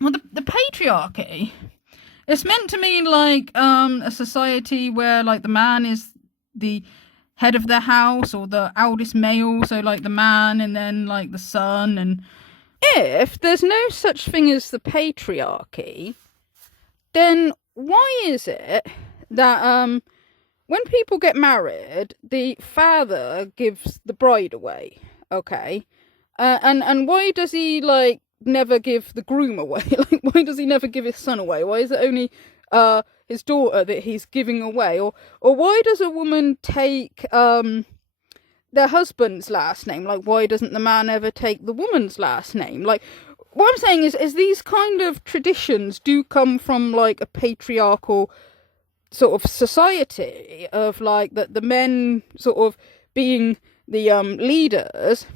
Well, the patriarchy, it's meant to mean like a society where like the man is the head of the house, or the eldest male, so like the man and then like the son. And if there's no such thing as the patriarchy, then why is it that when people get married, the father gives the bride away? Okay, and why does he like never give the groom away? Like, why does he never give his son away? Why is it only his daughter that he's giving away? Or why does a woman take their husband's last name? Like, why doesn't the man ever take the woman's last name? Like, what I'm saying is these kind of traditions do come from like a patriarchal sort of society of like that the men sort of being the leaders,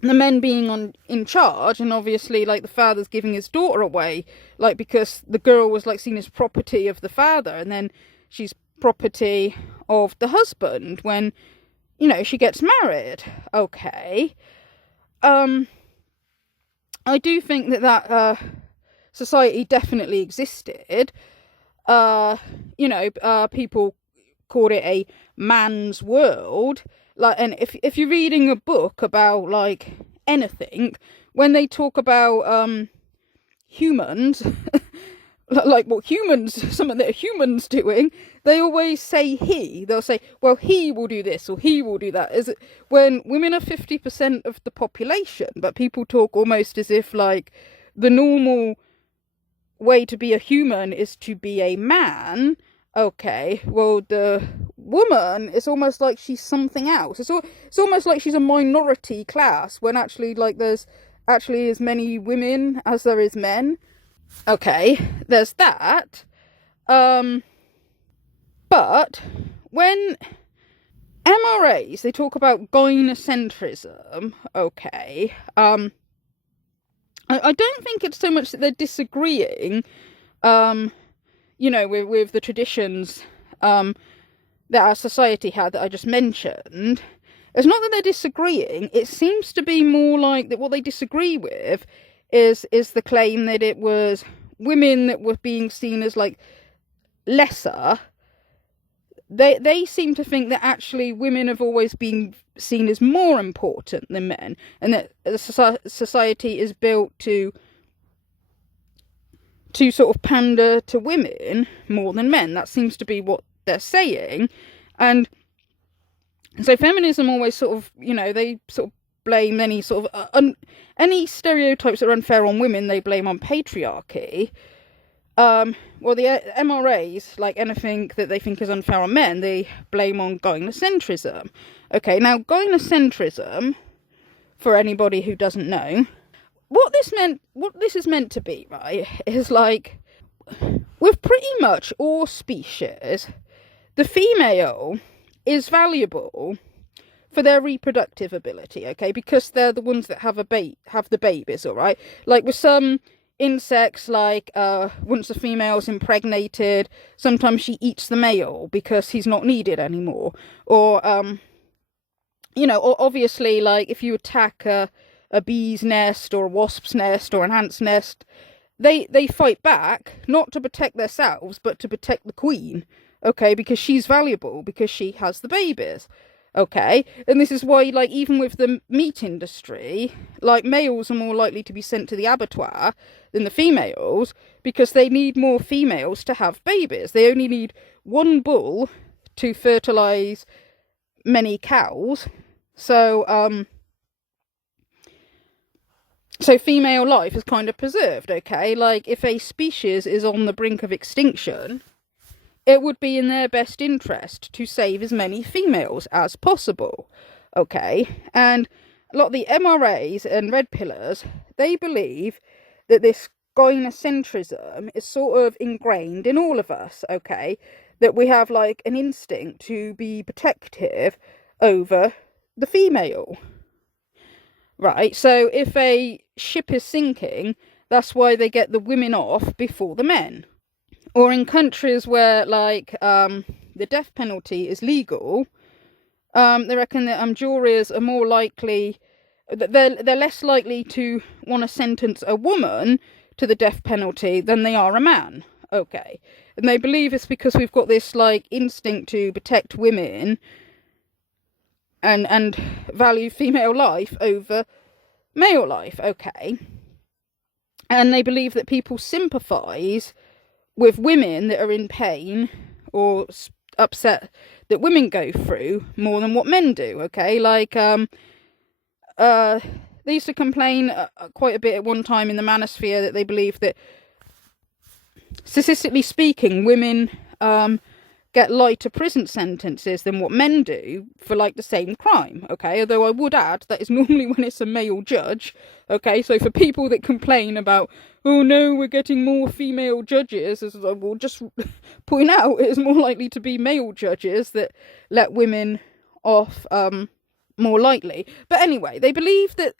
the men being in charge, and obviously like the father's giving his daughter away, like because the girl was like seen as property of the father, and then she's property of the husband when, you know, she gets married. Okay, I do think that society definitely existed. People called it a man's world. Like, and if you're reading a book about like anything, when they talk about humans, like what humans, something that a human's doing, they always say he. They'll say, well, he will do this or he will do that. Is it when women are 50% of the population, but people talk almost as if like the normal way to be a human is to be a man. Okay, well, the woman, it's almost like she's something else. It's almost like she's a minority class, when actually, like, there's actually as many women as there is men. Okay, there's that. But when MRAs, they talk about gynocentrism, okay, I don't think it's so much that they're disagreeing, you know, with the traditions that our society had that I just mentioned, it's not that they're disagreeing. It seems to be more like that what they disagree with is the claim that it was women that were being seen as like lesser. They seem to think that actually women have always been seen as more important than men, and that the society is built to sort of pander to women more than men. That seems to be what they're saying. And so feminism always sort of, you know, they sort of blame any sort of any stereotypes that are unfair on women, they blame on patriarchy. Well, the MRAs, like anything that they think is unfair on men, they blame on gynocentrism. Okay, now gynocentrism, for anybody who doesn't know, what this is meant to be, right, is like, with pretty much all species, the female is valuable for their reproductive ability, okay, because they're the ones that have the babies, all right? Like with some insects, like once the female's impregnated, sometimes she eats the male because he's not needed anymore. Or you know, or obviously, like if you attack a bee's nest or a wasp's nest or an ant's nest, they fight back, not to protect themselves but to protect the queen, okay, because she's valuable, because she has the babies. Okay, and this is why, like, even with the meat industry, like, males are more likely to be sent to the abattoir than the females, because they need more females to have babies. They only need one bull to fertilise many cows. So, so female life is kind of preserved, okay? Like, if a species is on the brink of extinction, it would be in their best interest to save as many females as possible, okay? And a lot of the MRAs and red pillars, they believe that this gynocentrism is sort of ingrained in all of us, okay? That we have, like, an instinct to be protective over the female, right? So if a ship is sinking, that's why they get the women off before the men. Or in countries where, like, the death penalty is legal, they reckon that jurors are more likely, they're less likely to want to sentence a woman to the death penalty than they are a man. Okay. And they believe it's because we've got this, like, instinct to protect women and value female life over male life. Okay. And they believe that people sympathise with women that are in pain or upset that women go through more than what men do, okay? Like, they used to complain quite a bit at one time in the manosphere that they believe that, statistically speaking, women get lighter prison sentences than what men do for, like, the same crime, okay? Although I would add that is normally when it's a male judge, okay? So for people that complain about, oh no, we're getting more female judges, as I will just point out, it is more likely to be male judges that let women off more lightly. But anyway, they believe that,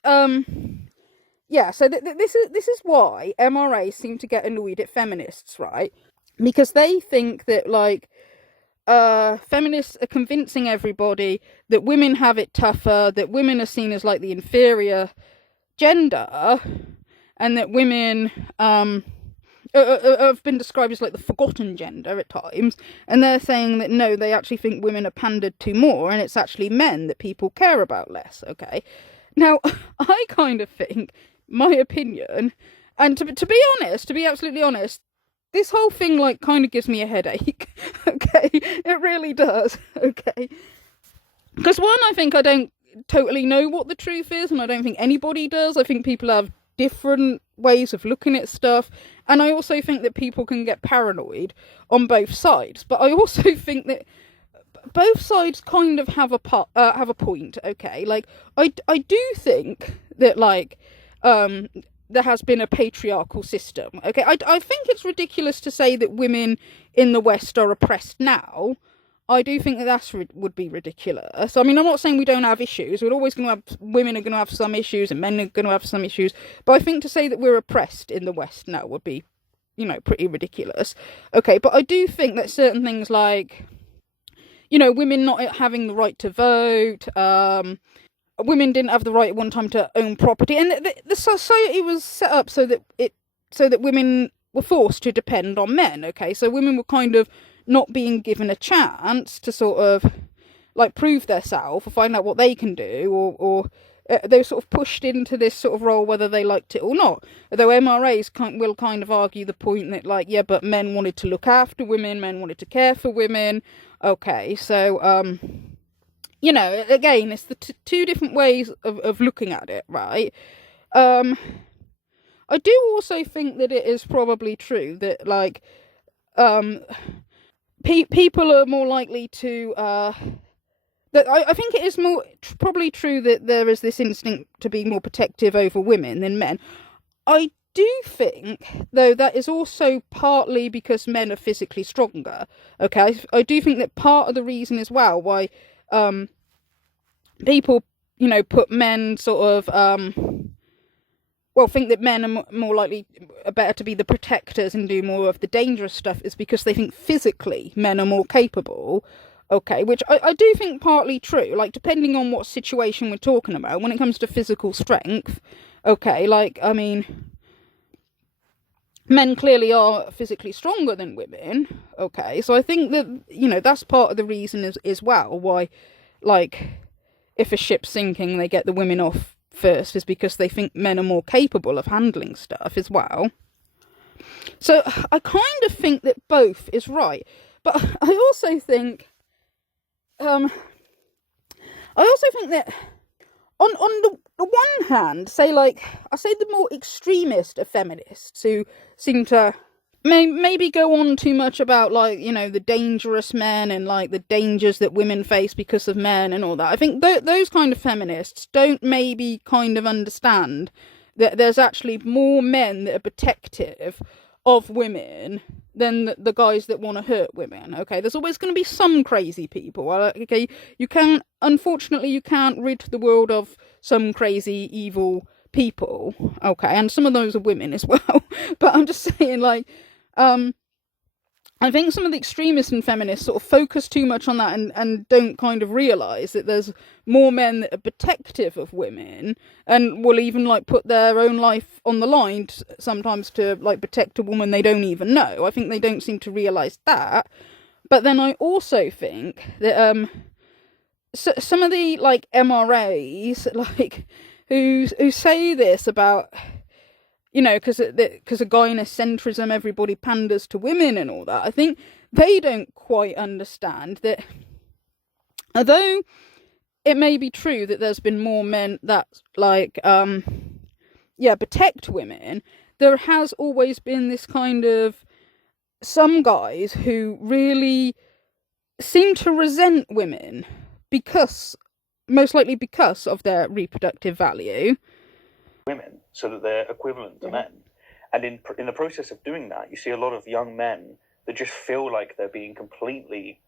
yeah, so this is why MRAs seem to get annoyed at feminists, right? Because they think that, like, feminists are convincing everybody that women have it tougher, that women are seen as, like, the inferior gender, and that women have been described as, like, the forgotten gender at times, and they're saying that no, they actually think women are pandered to more, and it's actually men that people care about less, okay? Now, I kind of think, my opinion, and to be honest, to be absolutely honest, this whole thing, like, kind of gives me a headache, okay? It really does, okay? Because one, I think I don't totally know what the truth is, and I don't think anybody does. I think people have different ways of looking at stuff, and I also think that people can get paranoid on both sides. But I also think that both sides kind of have a point, okay? Like, I do think that, like, there has been a patriarchal system, okay? I think it's ridiculous to say that women in the West are oppressed now. I do think that would be ridiculous. I mean, I'm not saying we don't have issues. We're always going to have, women are going to have some issues and men are going to have some issues. But I think to say that we're oppressed in the West now would be pretty ridiculous. Okay, but I do think that certain things like, women not having the right to vote, women didn't have the right at one time to own property, and the society was set up so that women were forced to depend on men. Okay, so women were kind of not being given a chance to sort of like prove themselves or find out what they can do, or they were sort of pushed into this sort of role whether they liked it or not. Although MRAs will kind of argue the point that, like, yeah, but men wanted to look after women, men wanted to care for women. Okay, so again, it's the two different ways of looking at it, right? I do also think that it is probably true that, like, people are more likely to I think it is probably true that there is this instinct to be more protective over women than men. I do think, though, that is also partly because men are physically stronger. Okay, I do think that part of the reason as well why people, put men sort of think that men are more likely, better to be the protectors and do more of the dangerous stuff is because they think physically men are more capable. Okay, which I do think partly true, like, depending on what situation we're talking about, when it comes to physical strength, okay, like, I mean, men clearly are physically stronger than women, okay, so I think that, that's part of the reason as well why, like, if a ship's sinking, they get the women off first, is because they think men are more capable of handling stuff as well. So I kind of think that both is right, but I also think that on the one hand, say, like, I say the more extremist of feminists who seem to maybe go on too much about, like, the dangerous men and, like, the dangers that women face because of men and all that. I think those kind of feminists don't maybe kind of understand that there's actually more men that are protective of women than the guys that want to hurt women. Okay, there's always going to be some crazy people. Okay, unfortunately you can't rid the world of some crazy evil people. Okay, and some of those are women as well. But I'm just saying, like, I think some of the extremists and feminists sort of focus too much on that and don't kind of realise that there's more men that are protective of women and will even, like, put their own life on the line sometimes to, like, protect a woman they don't even know. I think they don't seem to realise that. But then I also think that some of the, like, MRAs, like, who say this about, because of gynocentrism, everybody panders to women and all that. I think they don't quite understand that, although it may be true that there's been more men that, like, protect women, there has always been this kind of some guys who really seem to resent women most likely because of their reproductive value. Women, so that they're equivalent to men. And in the process of doing that, you see a lot of young men that just feel like they're being completely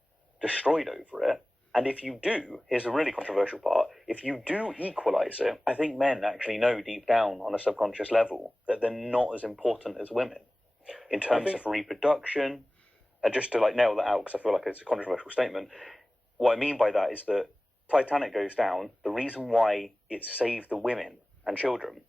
destroyed over it. And if you do, here's a really controversial part, if you do equalise it, I think men actually know deep down on a subconscious level that they're not as important as women in terms of reproduction. And just to, like, nail that out, because I feel like it's a controversial statement, what I mean by that is that Titanic goes down, the reason why it saved the women and children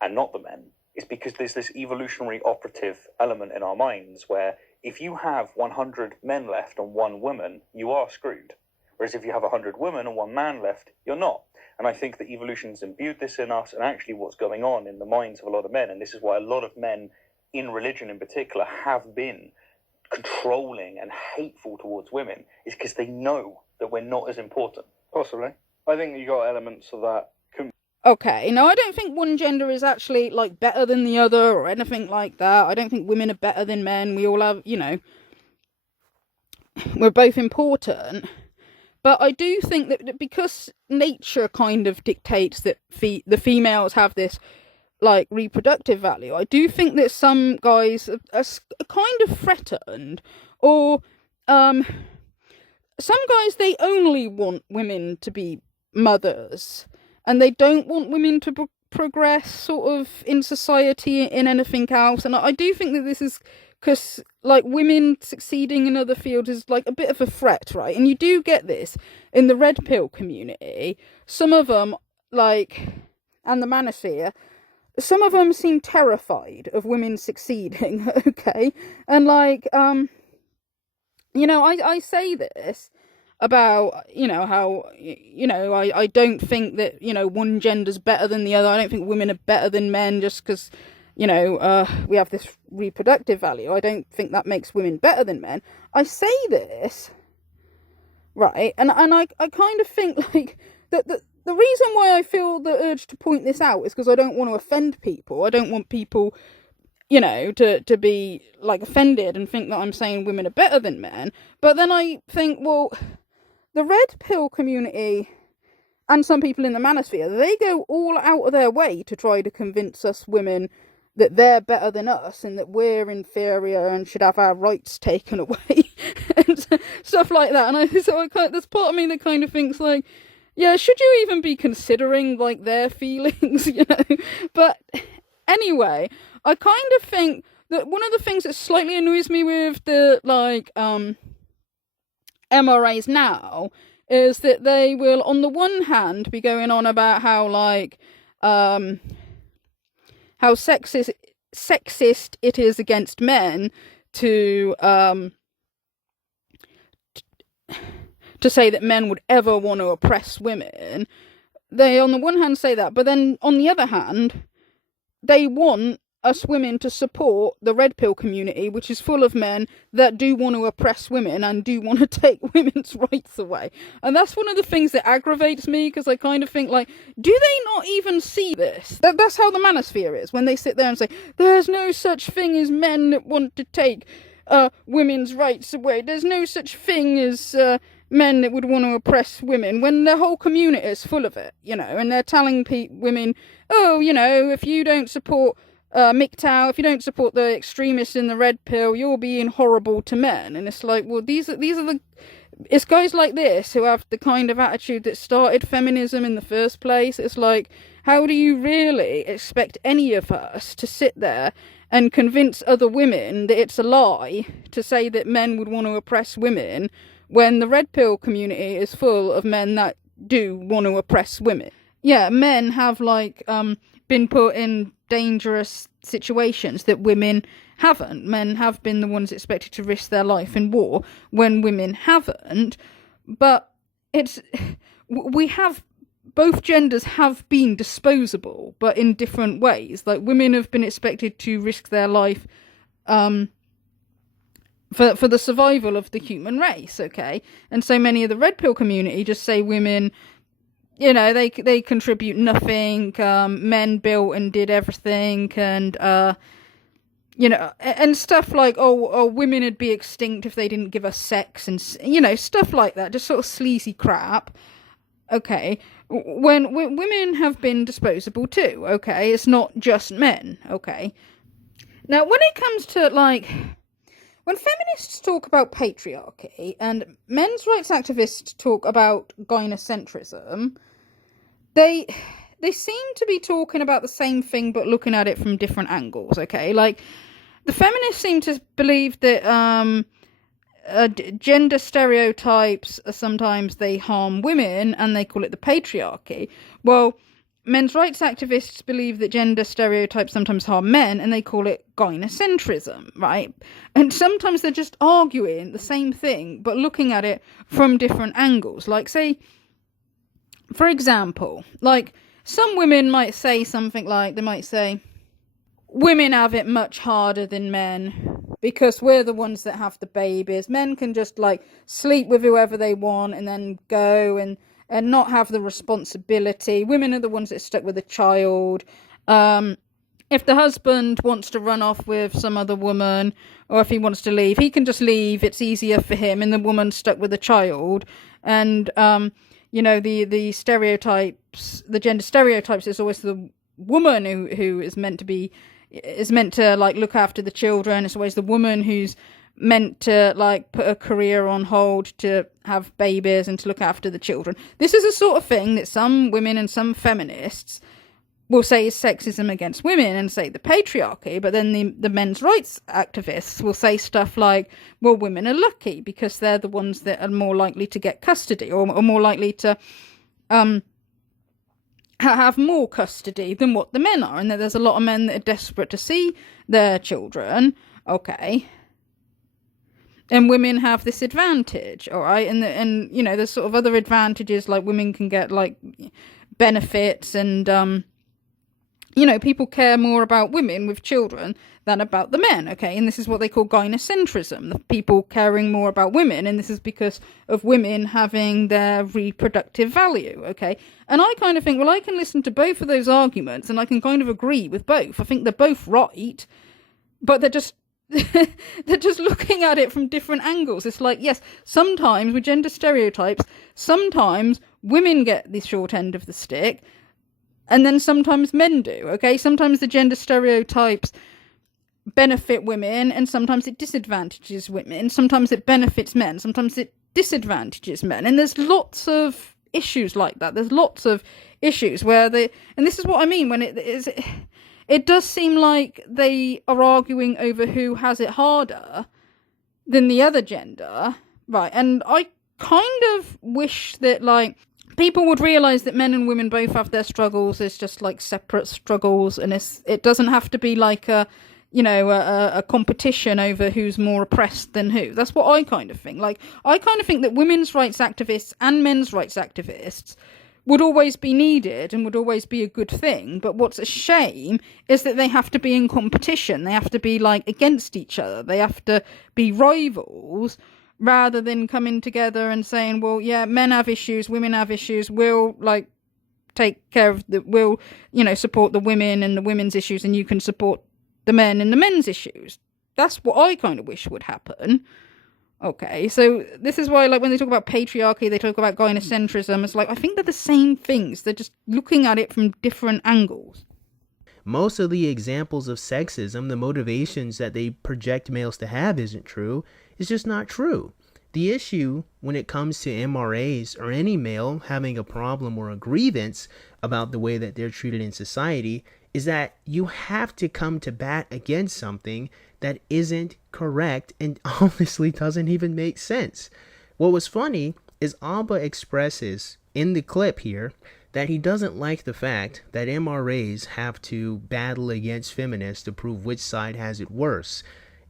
and not the men is because there's this evolutionary operative element in our minds where if you have 100 men left and one woman, you are screwed. Whereas if you have 100 women and one man left, you're not. And I think that evolution's imbued this in us, and actually what's going on in the minds of a lot of men, and this is why a lot of men in religion in particular have been controlling and hateful towards women, is because they know that we're not as important. Possibly. I think you got elements of that. Okay, now I don't think one gender is actually, like, better than the other or anything like that. I don't think women are better than men. We all have, we're both important. But I do think that because nature kind of dictates that the females have this, like, reproductive value, I do think that some guys are kind of threatened, or some guys, they only want women to be mothers, and they don't want women to progress sort of in society in anything else. And I do think that this is because, like, women succeeding in other fields is like a bit of a threat, right? And you do get this in the red pill community. Some of them, like, and the manosphere, some of them seem terrified of women succeeding, okay? And, like, you know, I say this about, you know, how, you know, I don't think that, you know, one gender's better than the other. I don't think women are better than men just because, you know, we have this reproductive value. I don't think that makes women better than men. I say this, right, and I kind of think, like, that the reason why I feel the urge to point this out is because I don't want to offend people. I don't want people, you know, to be, like, offended and think that I'm saying women are better than men. But then I think, well, the red pill community and some people in the manosphere, they go all out of their way to try to convince us women that they're better than us and that we're inferior and should have our rights taken away and stuff like that. And there's part of me that kind of thinks, like, yeah, should you even be considering, like, their feelings, you know? But anyway, I kind of think that one of the things that slightly annoys me with the, like, MRAs now is that they will, on the one hand, be going on about how, like, how sexist it is against men to say that men would ever want to oppress women. They, on the one hand, say that, but then, on the other hand, they want us women to support the red pill community, which is full of men that do want to oppress women and do want to take women's rights away. And that's one of the things that aggravates me, because I kind of think, like, do they not even see this? That's how the manosphere is, when they sit there and say, there's no such thing as men that want to take women's rights away. There's no such thing as men that would want to oppress women, when the whole community is full of it, you know, and they're telling women, oh, you know, if you don't support MGTOW, if you don't support the extremists in the red pill, you're being horrible to men. And it's like, well, it's guys like this who have the kind of attitude that started feminism in the first place. It's like, how do you really expect any of us to sit there and convince other women that it's a lie to say that men would want to oppress women, when the red pill community is full of men that do want to oppress women? Yeah, men have, like, been put in dangerous situations that women haven't. Men have been the ones expected to risk their life in war when women haven't. But both genders have been disposable, but in different ways. Like, women have been expected to risk their life for the survival of the human race, okay? And so many of the red pill community just say women, you know, they contribute nothing, men built and did everything, and, you know, and stuff like, oh, women would be extinct if they didn't give us sex, and, you know, stuff like that, just sort of sleazy crap, okay? When women have been disposable too, okay? It's not just men, okay? Now, when it comes to, like, when feminists talk about patriarchy and men's rights activists talk about gynocentrism, they seem to be talking about the same thing but looking at it from different angles, okay? Like, the feminists seem to believe that gender stereotypes sometimes they harm women and they call it the patriarchy. Well, men's rights activists believe that gender stereotypes sometimes harm men and they call it gynocentrism, right? And sometimes they're just arguing the same thing but looking at it from different angles. Like, say, for example, like, some women might say something like, they might say, women have it much harder than men because we're the ones that have the babies. Men can just, like, sleep with whoever they want and then go and not have the responsibility. Women are the ones that are stuck with a child. If the husband wants to run off with some other woman, or if he wants to leave, he can just leave. It's easier for him, and the woman's stuck with a child. And you know, the stereotypes, the gender stereotypes, is always the woman who is meant to like look after the children. It's always the woman who's meant to, like, put a career on hold to have babies and to look after the children. This is a sort of thing that some women and some feminists will say is sexism against women and say the patriarchy, but then the men's rights activists will say stuff like, well, women are lucky because they're the ones that are more likely to get custody or more likely to have more custody than what the men are, and that there's a lot of men that are desperate to see their children. Okay. And women have this advantage, all right? And you know, there's sort of other advantages, like women can get like benefits and you know, people care more about women with children than about the men, okay? And this is what they call gynocentrism, the people caring more about women, and this is because of women having their reproductive value, okay? And I kind of think, well, I can listen to both of those arguments and I can kind of agree with both. I think they're both right, but they're just looking at it from different angles. It's like, yes, sometimes with gender stereotypes, sometimes women get the short end of the stick, and then sometimes men do, okay? Sometimes the gender stereotypes benefit women, and sometimes it disadvantages women. Sometimes it benefits men. Sometimes it disadvantages men. And there's lots of issues like that. There's lots of issues where and this is what I mean when it does seem like they are arguing over who has it harder than the other gender, right? And I kind of wish that, like, people would realise that men and women both have their struggles. It's just like separate struggles, and it doesn't have to be like a competition over who's more oppressed than who. That's what I kind of think. Like, I kind of think that women's rights activists and men's rights activists would always be needed and would always be a good thing. But what's a shame is that they have to be in competition. They have to be like against each other. They have to be rivals, rather than coming together and saying, well, yeah, men have issues, women have issues, we'll like take care of we'll, you know, support the women and the women's issues, and you can support the men and the men's issues. That's what I kind of wish would happen. Okay, so this is why, like, when they talk about patriarchy, they talk about gynocentrism. It's like, I think they're the same things. They're just looking at it from different angles. Most of the examples of sexism, the motivations that they project males to have isn't true. It's just not true. The issue when it comes to MRAs or any male having a problem or a grievance about the way that they're treated in society is that you have to come to bat against something that isn't correct and honestly doesn't even make sense. What was funny is Abba expresses in the clip here that he doesn't like the fact that MRAs have to battle against feminists to prove which side has it worse.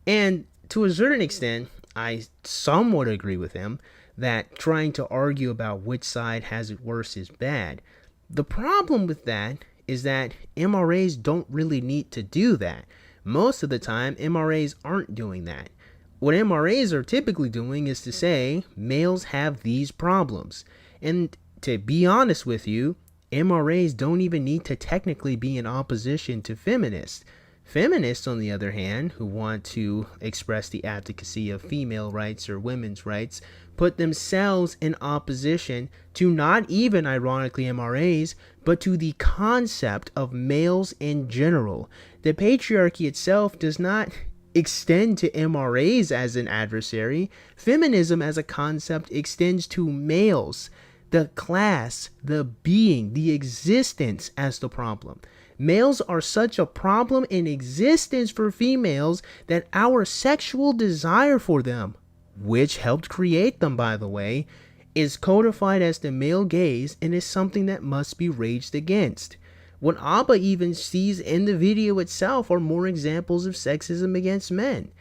And to a certain extent, I somewhat agree with him that trying to argue about which side has it worse is bad. The problem with that is that MRAs don't really need to do that. Most of the time, MRAs aren't doing that. What MRAs are typically doing is to say, males have these problems. And to be honest with you, MRAs don't even need to technically be in opposition to feminists. Feminists, on the other hand, who want to express the advocacy of female rights or women's rights, put themselves in opposition to not even, ironically, MRAs, but to the concept of males in general. The patriarchy itself does not extend to MRAs as an adversary. Feminism as a concept extends to males, the class, the being, the existence as the problem. Males are such a problem in existence for females that our sexual desire for them, which helped create them, by the way, is codified as the male gaze and is something that must be raged against. What Abba even sees in the video itself are more examples of sexism against men.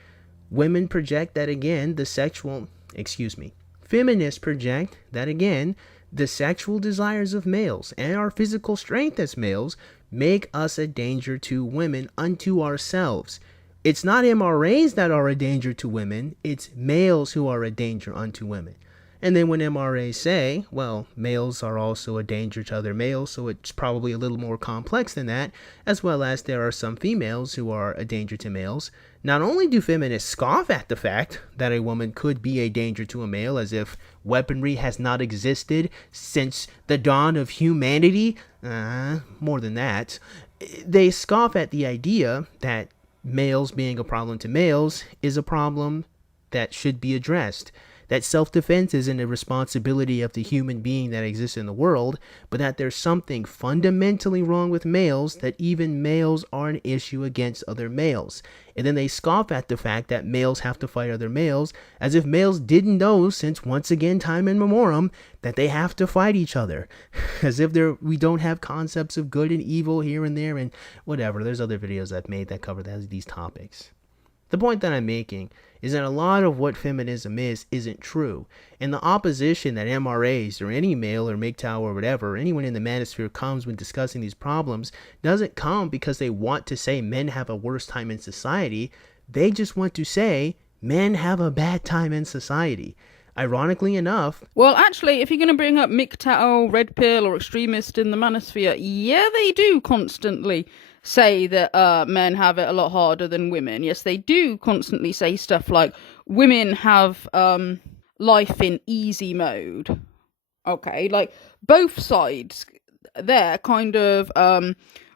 Women project that again, feminists project that again, the sexual desires of males and our physical strength as males make us a danger to women unto ourselves. It's not MRAs that are a danger to women, it's males who are a danger unto women. And then when MRAs say, well, males are also a danger to other males, so it's probably a little more complex than that, as well as there are some females who are a danger to males. Not only do feminists scoff at the fact that a woman could be a danger to a male, as if weaponry has not existed since the dawn of humanity, more than that, they scoff at the idea that males being a problem to males is a problem that should be addressed. that self-defense isn't a responsibility of the human being that exists in the world, but that there's something fundamentally wrong with males, that even males are an issue against other males. And then they scoff at the fact that males have to fight other males, as if males didn't know since, once again, time in memoriam, that they have to fight each other. As if we don't have concepts of good and evil here and there and whatever. There's other videos I've made that cover these topics. The point that I'm making is that a lot of what feminism isn't true. And the opposition that MRAs or any male or MGTOW or whatever, anyone in the manosphere comes when discussing these problems, doesn't come because they want to say men have a worse time in society. They just want to say men have a bad time in society. Ironically enough... Well, actually, if you're going to bring up MGTOW, Red Pill, or extremist in the manosphere, yeah, they do constantly say that men have it a lot harder than women. Yes, they do constantly say stuff like women have life in easy mode. Okay, like both sides there kind of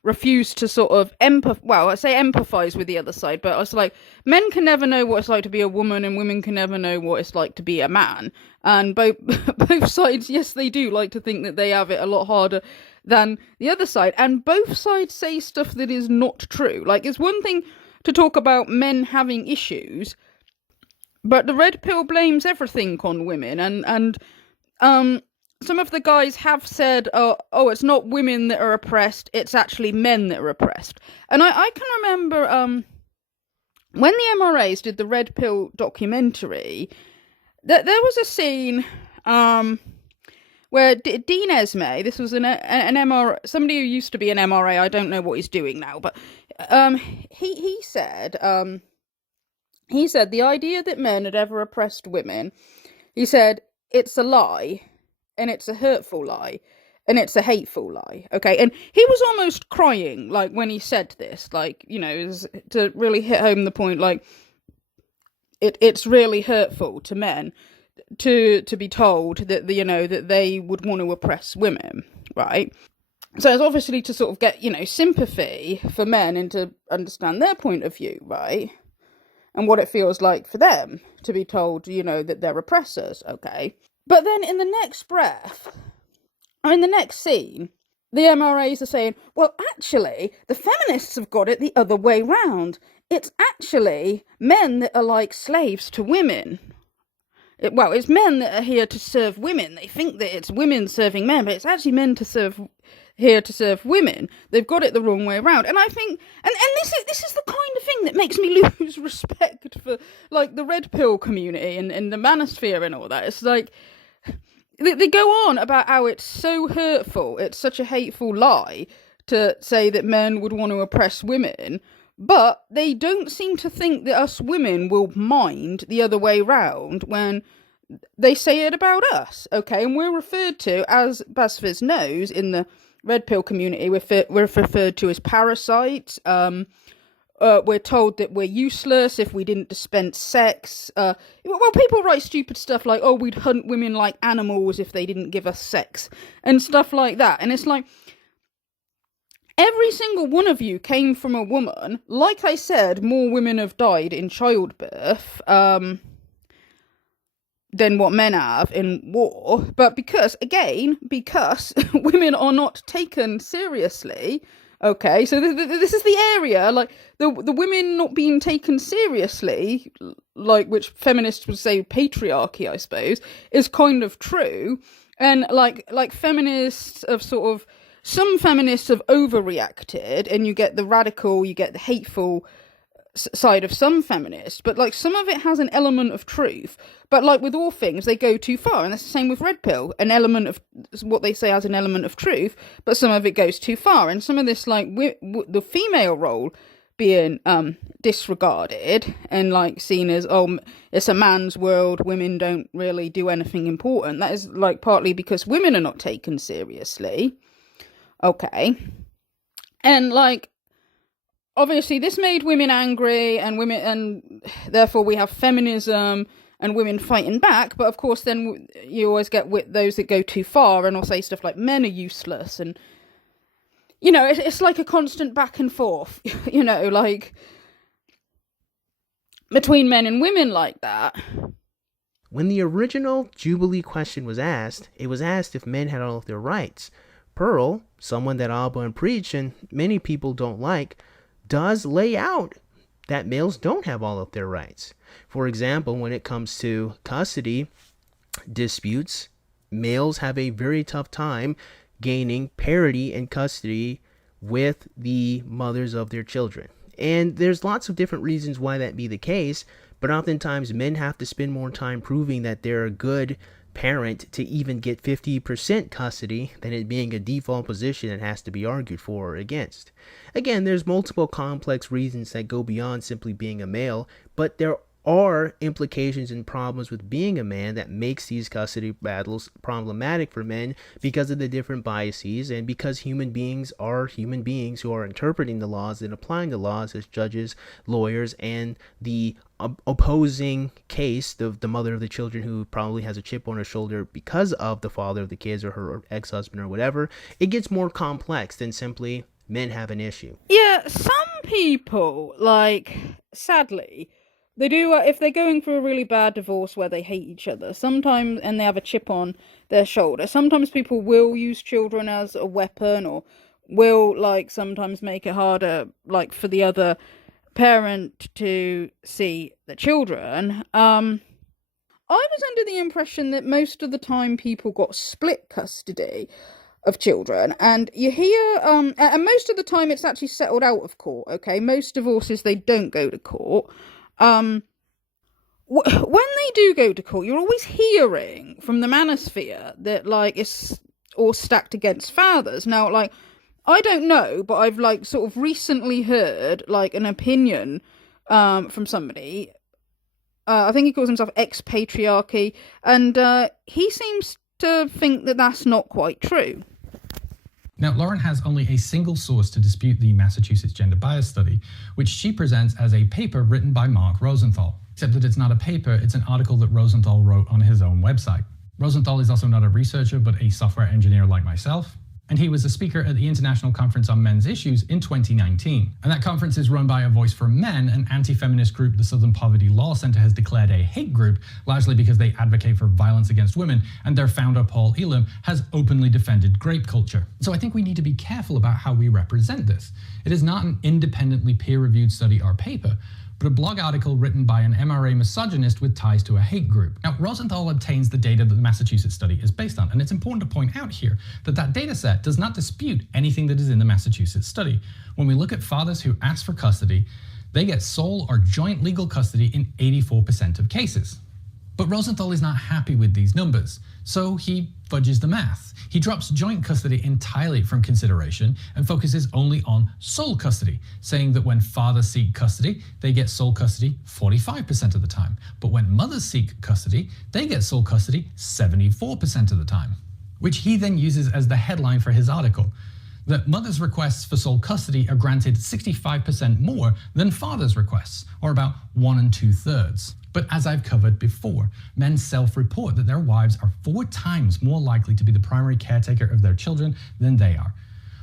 refuse to sort of empathize with the other side, but it's like men can never know what it's like to be a woman and women can never know what it's like to be a man. And both sides, yes, they do like to think that they have it a lot harder than the other side, and both sides say stuff that is not true. Like, it's one thing to talk about men having issues, but the Red Pill blames everything on women, and some of the guys have said, oh, it's not women that are oppressed, it's actually men that are oppressed. And I can remember when the MRAs did the Red Pill documentary, that there was a scene where Dean Esme, this was an MRA, somebody who used to be an MRA, I don't know what he's doing now, but he said the idea that men had ever oppressed women, he said, it's a lie, and it's a hurtful lie, and it's a hateful lie, okay? And he was almost crying, like, when he said this, like, you know, to really hit home the point, like, it's really hurtful to men to be told that that they would want to oppress women, right? So it's obviously to sort of get sympathy for men and to understand their point of view, right? And what it feels like for them to be told that they're oppressors, okay? But then in the next breath, or in the next scene, the MRAs are saying, well, actually, the feminists have got it the other way round. It's actually men that are like slaves to women. It's men that are here to serve women. They think that it's women serving men, but it's actually men here to serve women. They've got it the wrong way around. And I think, and this is the kind of thing that makes me lose respect for, like, the Red Pill community and the manosphere and all that. It's like, they go on about how it's so hurtful, it's such a hateful lie to say that men would want to oppress women, but they don't seem to think that us women will mind the other way round when they say it about us, okay? And we're referred to, as Basfiz knows, in the Red Pill community, we're referred to as parasites. We're told that we're useless if we didn't dispense sex. Well, people write stupid stuff like, oh, we'd hunt women like animals if they didn't give us sex, and stuff like that. And it's like, every single one of you came from a woman. Like I said, more women have died in childbirth than what men have in war. But because women are not taken seriously, okay, so this is the area, like, the women not being taken seriously, like, which feminists would say patriarchy, I suppose, is kind of true. And like feminists have sort of, some feminists have overreacted, and you get the radical, you get the hateful side of some feminists, but like some of it has an element of truth. But like with all things, they go too far, and that's the same with Red Pill. An element of what they say has an element of truth, but some of it goes too far, and some of this, like the female role being disregarded and like seen as, oh, it's a man's world, women don't really do anything important. That is like partly because women are not taken seriously. Okay. And like, obviously this made women angry, and therefore we have feminism and women fighting back. But of course then you always get with those that go too far and will say stuff like men are useless, and it's like a constant back and forth, like between men and women like that. When the original Jubilee question was asked, it was asked if men had all of their rights. Pearl, someone that Alba preach and many people don't like, does lay out that males don't have all of their rights. For example, when it comes to custody disputes, males have a very tough time gaining parity in custody with the mothers of their children. And there's lots of different reasons why that be the case, but oftentimes men have to spend more time proving that they're a good parent to even get 50% custody than it being a default position that has to be argued for or against. Again, there's multiple complex reasons that go beyond simply being a male, but there are implications and problems with being a man that makes these custody battles problematic for men because of the different biases and because human beings are human beings who are interpreting the laws and applying the laws as judges, lawyers, and the opposing case, the mother of the children who probably has a chip on her shoulder because of the father of the kids or her ex-husband or whatever, it gets more complex than simply men have an issue. Yeah, some people, like, sadly, they do, if they're going through a really bad divorce where they hate each other, sometimes, and they have a chip on their shoulder, sometimes people will use children as a weapon or will, like, sometimes make it harder, like, for the other parent to see the children. I was under the impression that most of the time people got split custody of children, and you hear, and most of the time it's actually settled out of court, okay? Most divorces, they don't go to court. When they do go to court, you're always hearing from the manosphere that, like, it's all stacked against fathers. Now, like, I don't know, but I've, like, sort of recently heard, like, an opinion from somebody. I think he calls himself ex-Patriarchy, and he seems to think that that's not quite true. Now, Lauren has only a single source to dispute the Massachusetts gender bias study, which she presents as a paper written by Mark Rosenthal. Except that it's not a paper, it's an article that Rosenthal wrote on his own website. Rosenthal is also not a researcher, but a software engineer like myself. And he was a speaker at the International Conference on Men's Issues in 2019. And that conference is run by a Voice for Men, an anti-feminist group the Southern Poverty Law Center has declared a hate group, largely because they advocate for violence against women, and their founder, Paul Elam, has openly defended grape culture. So I think we need to be careful about how we represent this. It is not an independently peer-reviewed study or paper, but a blog article written by an MRA misogynist with ties to a hate group. Now, Rosenthal obtains the data that the Massachusetts study is based on, and it's important to point out here that that data set does not dispute anything that is in the Massachusetts study. When we look at fathers who ask for custody, they get sole or joint legal custody in 84% of cases. But Rosenthal is not happy with these numbers, so he fudges the math. He drops joint custody entirely from consideration and focuses only on sole custody, saying that when fathers seek custody, they get sole custody 45% of the time. But when mothers seek custody, they get sole custody 74% of the time. Which he then uses as the headline for his article, that mothers' requests for sole custody are granted 65% more than fathers' requests, or about 1 2/3. But as I've covered before, men self-report that their wives are 4 times more likely to be the primary caretaker of their children than they are.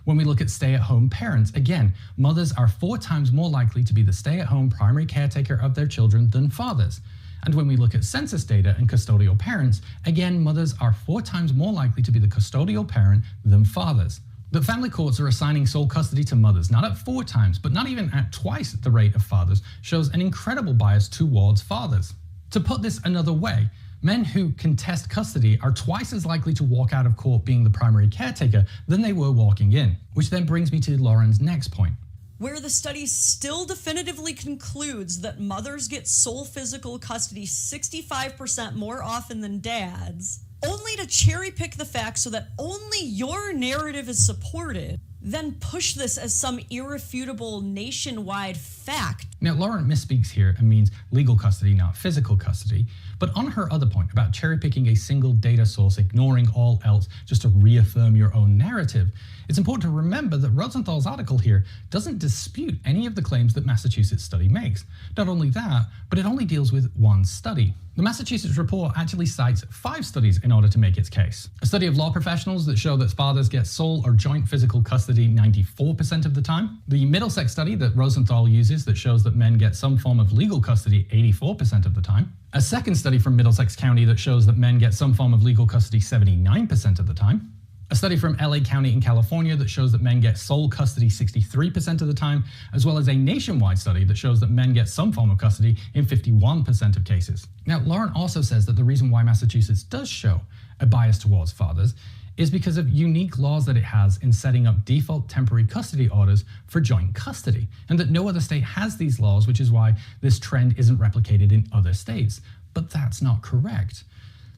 When we look at stay-at-home parents, again, mothers are 4 times more likely to be the stay-at-home primary caretaker of their children than fathers. And when we look at census data and custodial parents, again, mothers are 4 times more likely to be the custodial parent than fathers. But family courts are assigning sole custody to mothers, not at 4 times, but not even at twice the rate of fathers, shows an incredible bias towards fathers. To put this another way, men who contest custody are twice as likely to walk out of court being the primary caretaker than they were walking in, which then brings me to Lauren's next point. Where the study still definitively concludes that mothers get sole physical custody 65% more often than dads, only to cherry pick the facts so that only your narrative is supported, then push this as some irrefutable nationwide fact. Now, Lauren misspeaks here and means legal custody, not physical custody. But on her other point about cherry picking a single data source, ignoring all else just to reaffirm your own narrative, it's important to remember that Rosenthal's article here doesn't dispute any of the claims that Massachusetts study makes. Not only that, but it only deals with one study. The Massachusetts report actually cites 5 studies in order to make its case. A study of law professionals that show that fathers get sole or joint physical custody 94% of the time. The Middlesex study that Rosenthal uses that shows that men get some form of legal custody 84% of the time. A second study from Middlesex County that shows that men get some form of legal custody 79% of the time. A study from LA County in California that shows that men get sole custody 63% of the time, as well as a nationwide study that shows that men get some form of custody in 51% of cases. Now, Lauren also says that the reason why Massachusetts does show a bias towards fathers is because of unique laws that it has in setting up default temporary custody orders for joint custody, and that no other state has these laws, which is why this trend isn't replicated in other states. But that's not correct.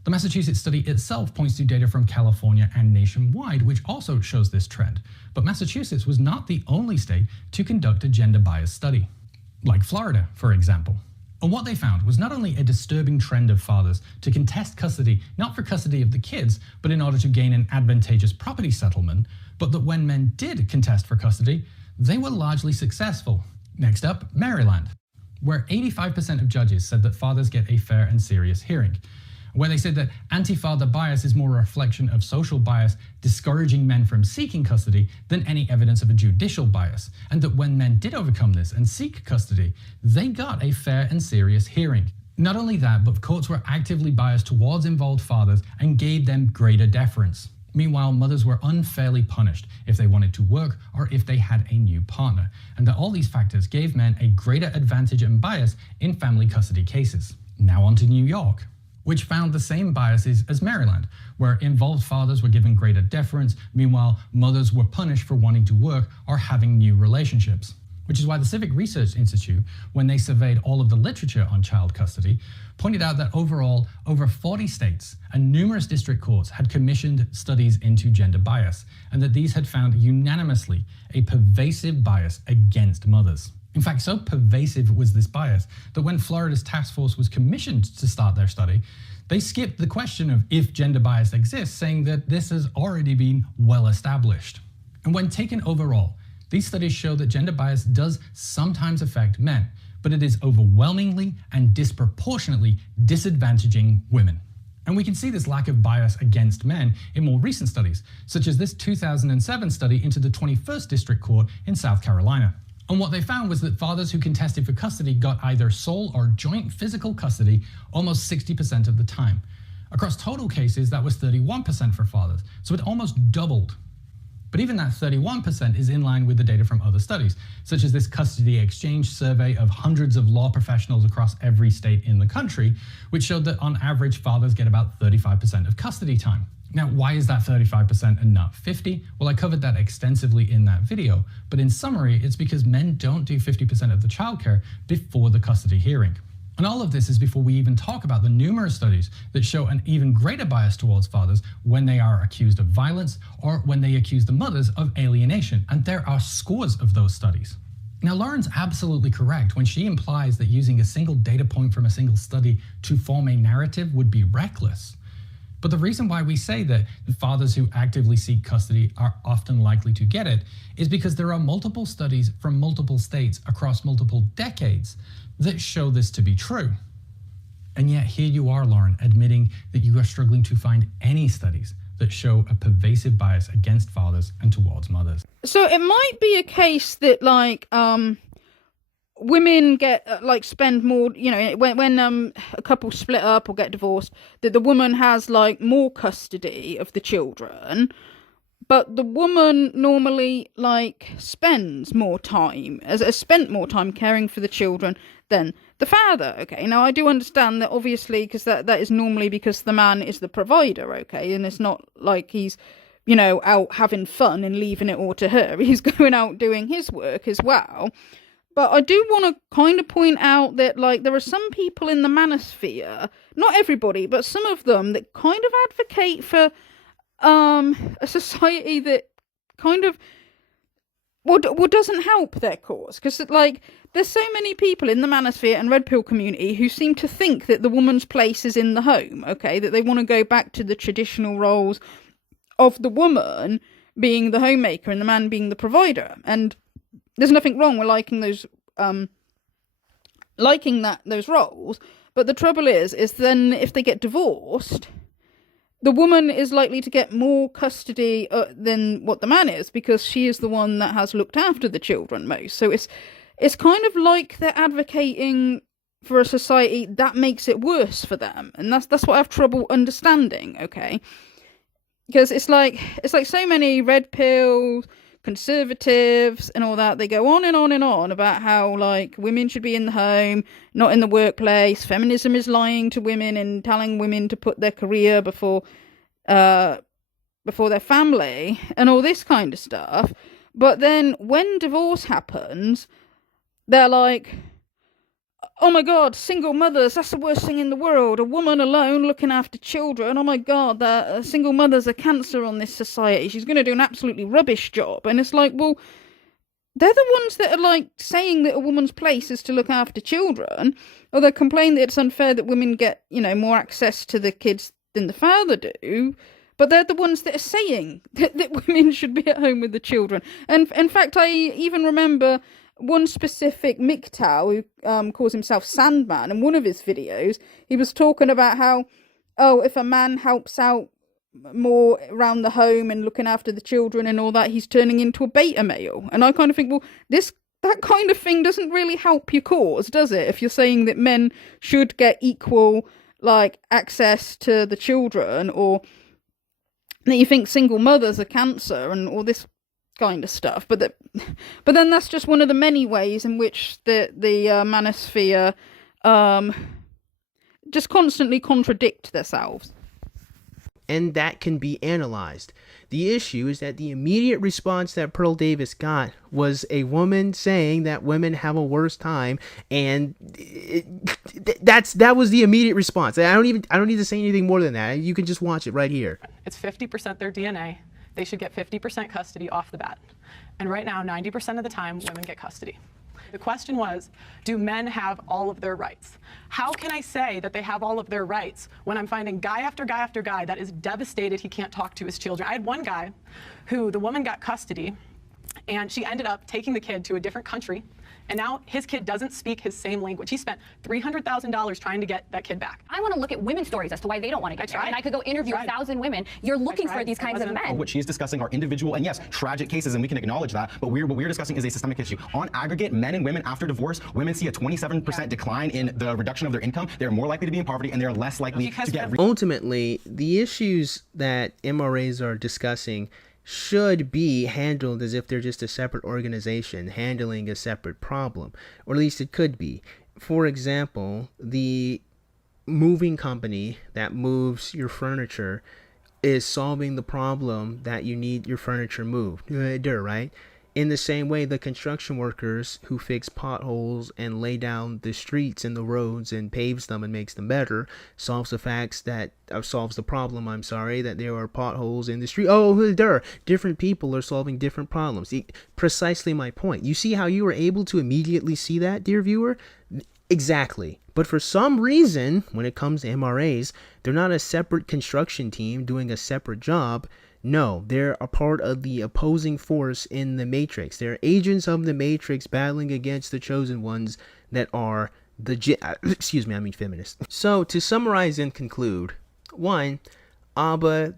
The Massachusetts study itself points to data from California and nationwide, which also shows this trend. But Massachusetts was not the only state to conduct a gender bias study, like Florida, for example. And what they found was not only a disturbing trend of fathers to contest custody, not for custody of the kids, but in order to gain an advantageous property settlement, but that when men did contest for custody, they were largely successful. Next up, Maryland, where 85% of judges said that fathers get a fair and serious hearing, where they said that anti-father bias is more a reflection of social bias discouraging men from seeking custody than any evidence of a judicial bias, and that when men did overcome this and seek custody, they got a fair and serious hearing. Not only that, but courts were actively biased towards involved fathers and gave them greater deference. Meanwhile, mothers were unfairly punished if they wanted to work or if they had a new partner, and that all these factors gave men a greater advantage and bias in family custody cases. Now on to New York, which found the same biases as Maryland, where involved fathers were given greater deference, meanwhile mothers were punished for wanting to work or having new relationships. Which is why the Civic Research Institute, when they surveyed all of the literature on child custody, pointed out that overall, over 40 states and numerous district courts had commissioned studies into gender bias, and that these had found unanimously a pervasive bias against mothers. In fact, so pervasive was this bias that when Florida's task force was commissioned to start their study, they skipped the question of if gender bias exists, saying that this has already been well established. And when taken overall, these studies show that gender bias does sometimes affect men, but it is overwhelmingly and disproportionately disadvantaging women. And we can see this lack of bias against men in more recent studies, such as this 2007 study into the 21st District Court in South Carolina. And what they found was that fathers who contested for custody got either sole or joint physical custody almost 60% of the time. Across total cases, that was 31% for fathers, so it almost doubled. But even that 31% is in line with the data from other studies, such as this custody exchange survey of hundreds of law professionals across every state in the country, which showed that on average, fathers get about 35% of custody time. Now, why is that 35% and not 50? Well, I covered that extensively in that video, but in summary, it's because men don't do 50% of the childcare before the custody hearing. And all of this is before we even talk about the numerous studies that show an even greater bias towards fathers when they are accused of violence or when they accuse the mothers of alienation, and there are scores of those studies. Now, Lauren's absolutely correct when she implies that using a single data point from a single study to form a narrative would be reckless. But the reason why we say that the fathers who actively seek custody are often likely to get it is because there are multiple studies from multiple states across multiple decades that show this to be true. And yet here you are, Lauren, admitting that you are struggling to find any studies that show a pervasive bias against fathers and towards mothers. So it might be a case that women get spend more, when a couple split up or get divorced, that the woman has more custody of the children, but the woman normally spends more time, has spent more time caring for the children than the father. Okay, now I do understand that obviously, because that is normally because the man is the provider. Okay, and it's not like he's out having fun and leaving it all to her. He's going out doing his work as well. But I do want to kind of point out that there are some people in the manosphere, not everybody, but some of them, that kind of advocate for a society that kind of doesn't help their cause. Because there's so many people in the manosphere and red pill community who seem to think that the woman's place is in the home, okay, that they want to go back to the traditional roles of the woman being the homemaker and the man being the provider. And there's nothing wrong with liking those roles, But the trouble is then if they get divorced, the woman is likely to get more custody than what the man is, because she is the one that has looked after the children most. So it's kind of like they're advocating for a society that makes it worse for them, and that's what I have trouble understanding. Okay, because it's like so many red pill conservatives and all that, they go on and on and on about how like women should be in the home, not in the workplace. Feminism is lying to women and telling women to put their career before their family and all this kind of stuff. But then when divorce happens, they're like, oh my god, single mothers, that's the worst thing in the world. A woman alone looking after children. Oh my god, that single mothers are cancer on this society. She's going to do an absolutely rubbish job. And it's like, well, they're the ones that are like saying that a woman's place is to look after children, or they complain that it's unfair that women get, more access to the kids than the father do. But they're the ones that are saying that women should be at home with the children. And in fact, I even remember one specific MGTOW who calls himself Sandman, in one of his videos, he was talking about how, if a man helps out more around the home and looking after the children and all that, he's turning into a beta male. And I kind of think, well, that kind of thing doesn't really help your cause, does it? If you're saying that men should get equal, like, access to the children, or that you think single mothers are cancer and all this kind of stuff, but then that's just one of the many ways in which the manosphere just constantly contradict themselves. And that can be analyzed. The issue is that the immediate response that Pearl Davis got was a woman saying that women have a worse time, and that was the immediate response. I don't need to say anything more than that. You can just watch it right here. It's 50% their DNA. They should get 50% custody off the bat. And right now, 90% of the time, women get custody. The question was, do men have all of their rights? How can I say that they have all of their rights when I'm finding guy after guy after guy that is devastated he can't talk to his children? I had one guy who the woman got custody, and she ended up taking the kid to a different country, and now his kid doesn't speak his same language. He spent $300,000 trying to get that kid back. I want to look at women's stories as to why they don't want to get married. And I could go interview 1,000 women. You're looking for these kinds of men. What she's discussing are individual and, yes, tragic cases, and we can acknowledge that, but what we're discussing is a systemic issue. On aggregate, men and women after divorce, women see a 27% decline in the reduction of their income. They're more likely to be in poverty, and they're less likely to get... Ultimately, the issues that MRAs are discussing should be handled as if they're just a separate organization handling a separate problem, or at least it could be. For example, the moving company that moves your furniture is solving the problem that you need your furniture moved, right? In the same way, the construction workers who fix potholes and lay down the streets and the roads and paves them and makes them better solves the problem, that there are potholes in the street. Different people are solving different problems. Precisely my point. You see how you were able to immediately see that, dear viewer? Exactly. But for some reason, when it comes to MRAs, they're not a separate construction team doing a separate job. No, they're a part of the opposing force in the Matrix. They're agents of the Matrix battling against the chosen ones that are feminists. So, to summarize and conclude, 1, Abba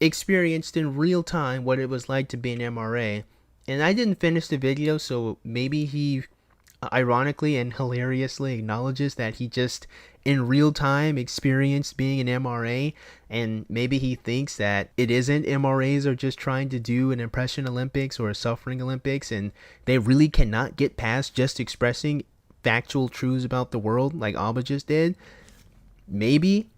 experienced in real time what it was like to be an MRA. And I didn't finish the video, so maybe he ironically and hilariously acknowledges that he just in real time experienced being an MRA, and maybe he thinks that it isn't MRAs are just trying to do an impression Olympics or a suffering Olympics, and they really cannot get past just expressing factual truths about the world like Abba just did. Maybe.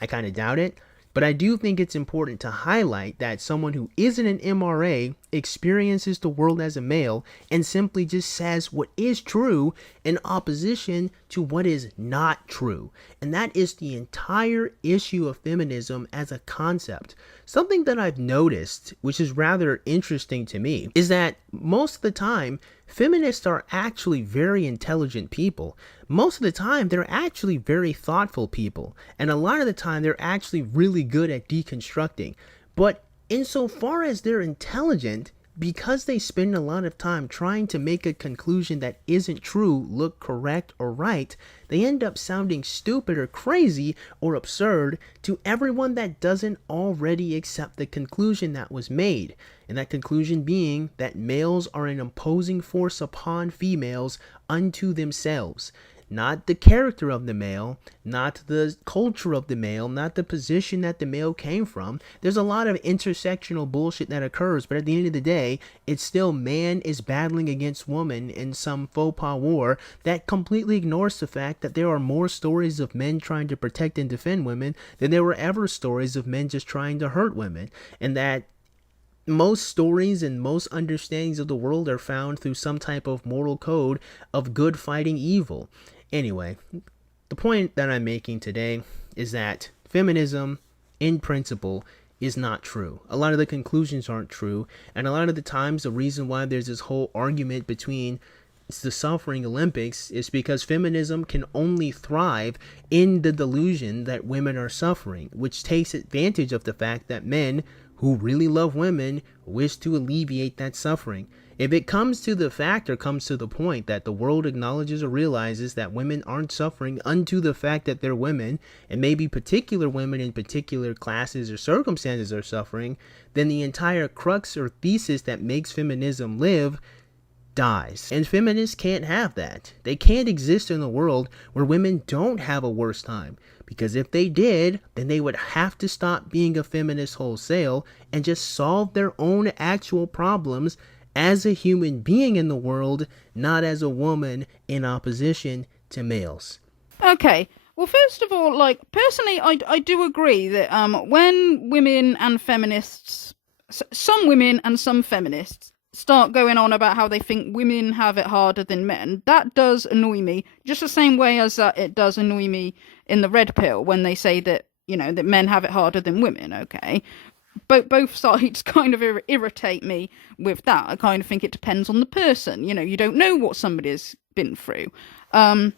I kind of doubt it. But I do think it's important to highlight that someone who isn't an MRA experiences the world as a male and simply just says what is true in opposition to what is not true. And that is the entire issue of feminism as a concept. Something that I've noticed, which is rather interesting to me, is that most of the time, feminists are actually very intelligent people. Most of the time, they're actually very thoughtful people. And a lot of the time, they're actually really good at deconstructing. But insofar as they're intelligent, because they spend a lot of time trying to make a conclusion that isn't true look correct or right, they end up sounding stupid or crazy or absurd to everyone that doesn't already accept the conclusion that was made. And that conclusion being that males are an imposing force upon females unto themselves. Not the character of the male, not the culture of the male, not the position that the male came from. There's a lot of intersectional bullshit that occurs, but at the end of the day, it's still man is battling against woman in some faux pas war that completely ignores the fact that there are more stories of men trying to protect and defend women than there were ever stories of men just trying to hurt women. And that most stories and most understandings of the world are found through some type of moral code of good fighting evil. Anyway, the point that I'm making today is that feminism, in principle, is not true. A lot of the conclusions aren't true, and a lot of the times the reason why there's this whole argument between the suffering Olympics is because feminism can only thrive in the delusion that women are suffering, which takes advantage of the fact that men who really love women wish to alleviate that suffering. If it comes to the fact or comes to the point that the world acknowledges or realizes that women aren't suffering unto the fact that they're women, and maybe particular women in particular classes or circumstances are suffering, then the entire crux or thesis that makes feminism live dies. And feminists can't have that. They can't exist in a world where women don't have a worse time. Because if they did, then they would have to stop being a feminist wholesale and just solve their own actual problems as a human being in the world, not as a woman in opposition to males. Okay. Well, first of all, like, personally, I do agree that when women and feminists, some women and some feminists, start going on about how they think women have it harder than men, that does annoy me, just the same way as it does annoy me in the red pill when they say that, you know, that men have it harder than women, okay? Both sides kind of irritate me with that. I kind of think it depends on the person. You know, you don't know what somebody's been through. The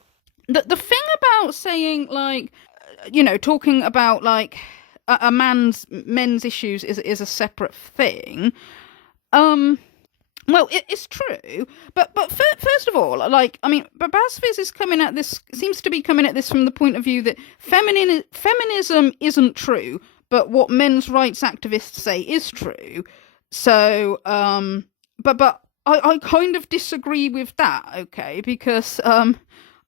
thing about saying, like, you know, talking about, like, men's issues is a separate thing. Well, it's true, but first of all, like, I mean, but Bazfiz seems to be coming at this from the point of view that feminism isn't true, but what men's rights activists say is true. So, but I kind of disagree with that, okay, because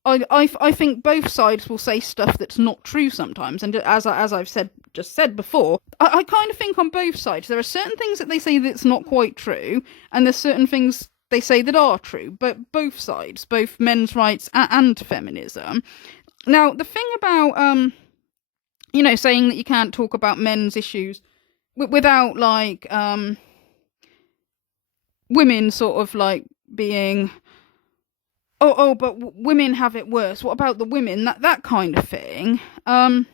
I think both sides will say stuff that's not true sometimes, and as I've just said before, I kind of think on both sides there are certain things that they say that's not quite true, and there's certain things they say that are true, but both sides, both men's rights and feminism. Now, the thing about you know, saying that you can't talk about men's issues without, like, women sort of, like, being, oh, but women have it worse. What about the women? That kind of thing. I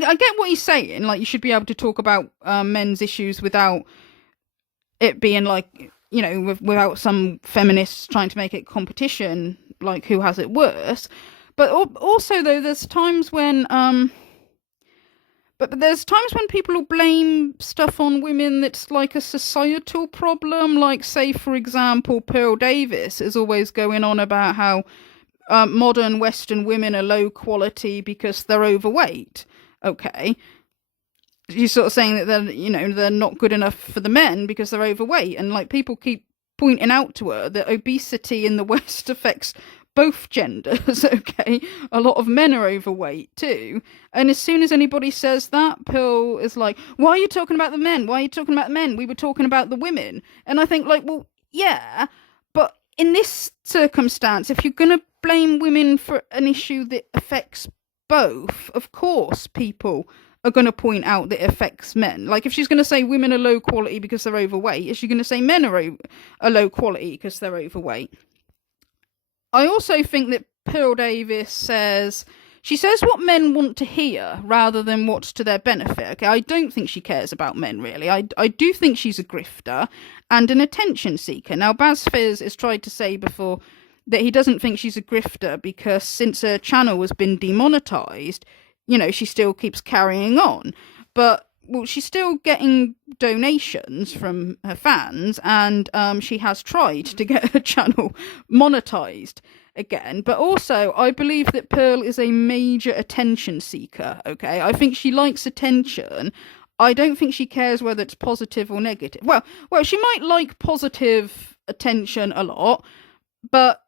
get what he's saying. Like, you should be able to talk about men's issues without it being, like, you know, without some feminists trying to make it competition, like, who has it worse. But also, though, there's times when but there's times when people will blame stuff on women that's like a societal problem. Like, say, for example, Pearl Davis is always going on about how modern Western women are low quality because they're overweight. Okay. She's sort of saying that they're not good enough for the men because they're overweight. And, like, people keep pointing out to her that obesity in the West affects both genders, okay? A lot of men are overweight too. And as soon as anybody says that, Pearl is like, why are you talking about the men? Why are you talking about the men? We were talking about the women. And I think, like, well, yeah, but in this circumstance, if you're going to blame women for an issue that affects both, of course people are going to point out that it affects men. Like, if she's going to say women are low quality because they're overweight, is she going to say men are low quality because they're overweight? I also think that Pearl Davis says what men want to hear rather than what's to their benefit. Okay, I don't think she cares about men, really. I do think she's a grifter and an attention seeker. Now, Bazfiz has tried to say before that he doesn't think she's a grifter because since her channel has been demonetized, you know, she still keeps carrying on. But she's still getting donations from her fans, and she has tried to get her channel monetized again. But also, I believe that Pearl is a major attention seeker, okay? I think she likes attention. I don't think she cares whether it's positive or negative. Well, she might like positive attention a lot, but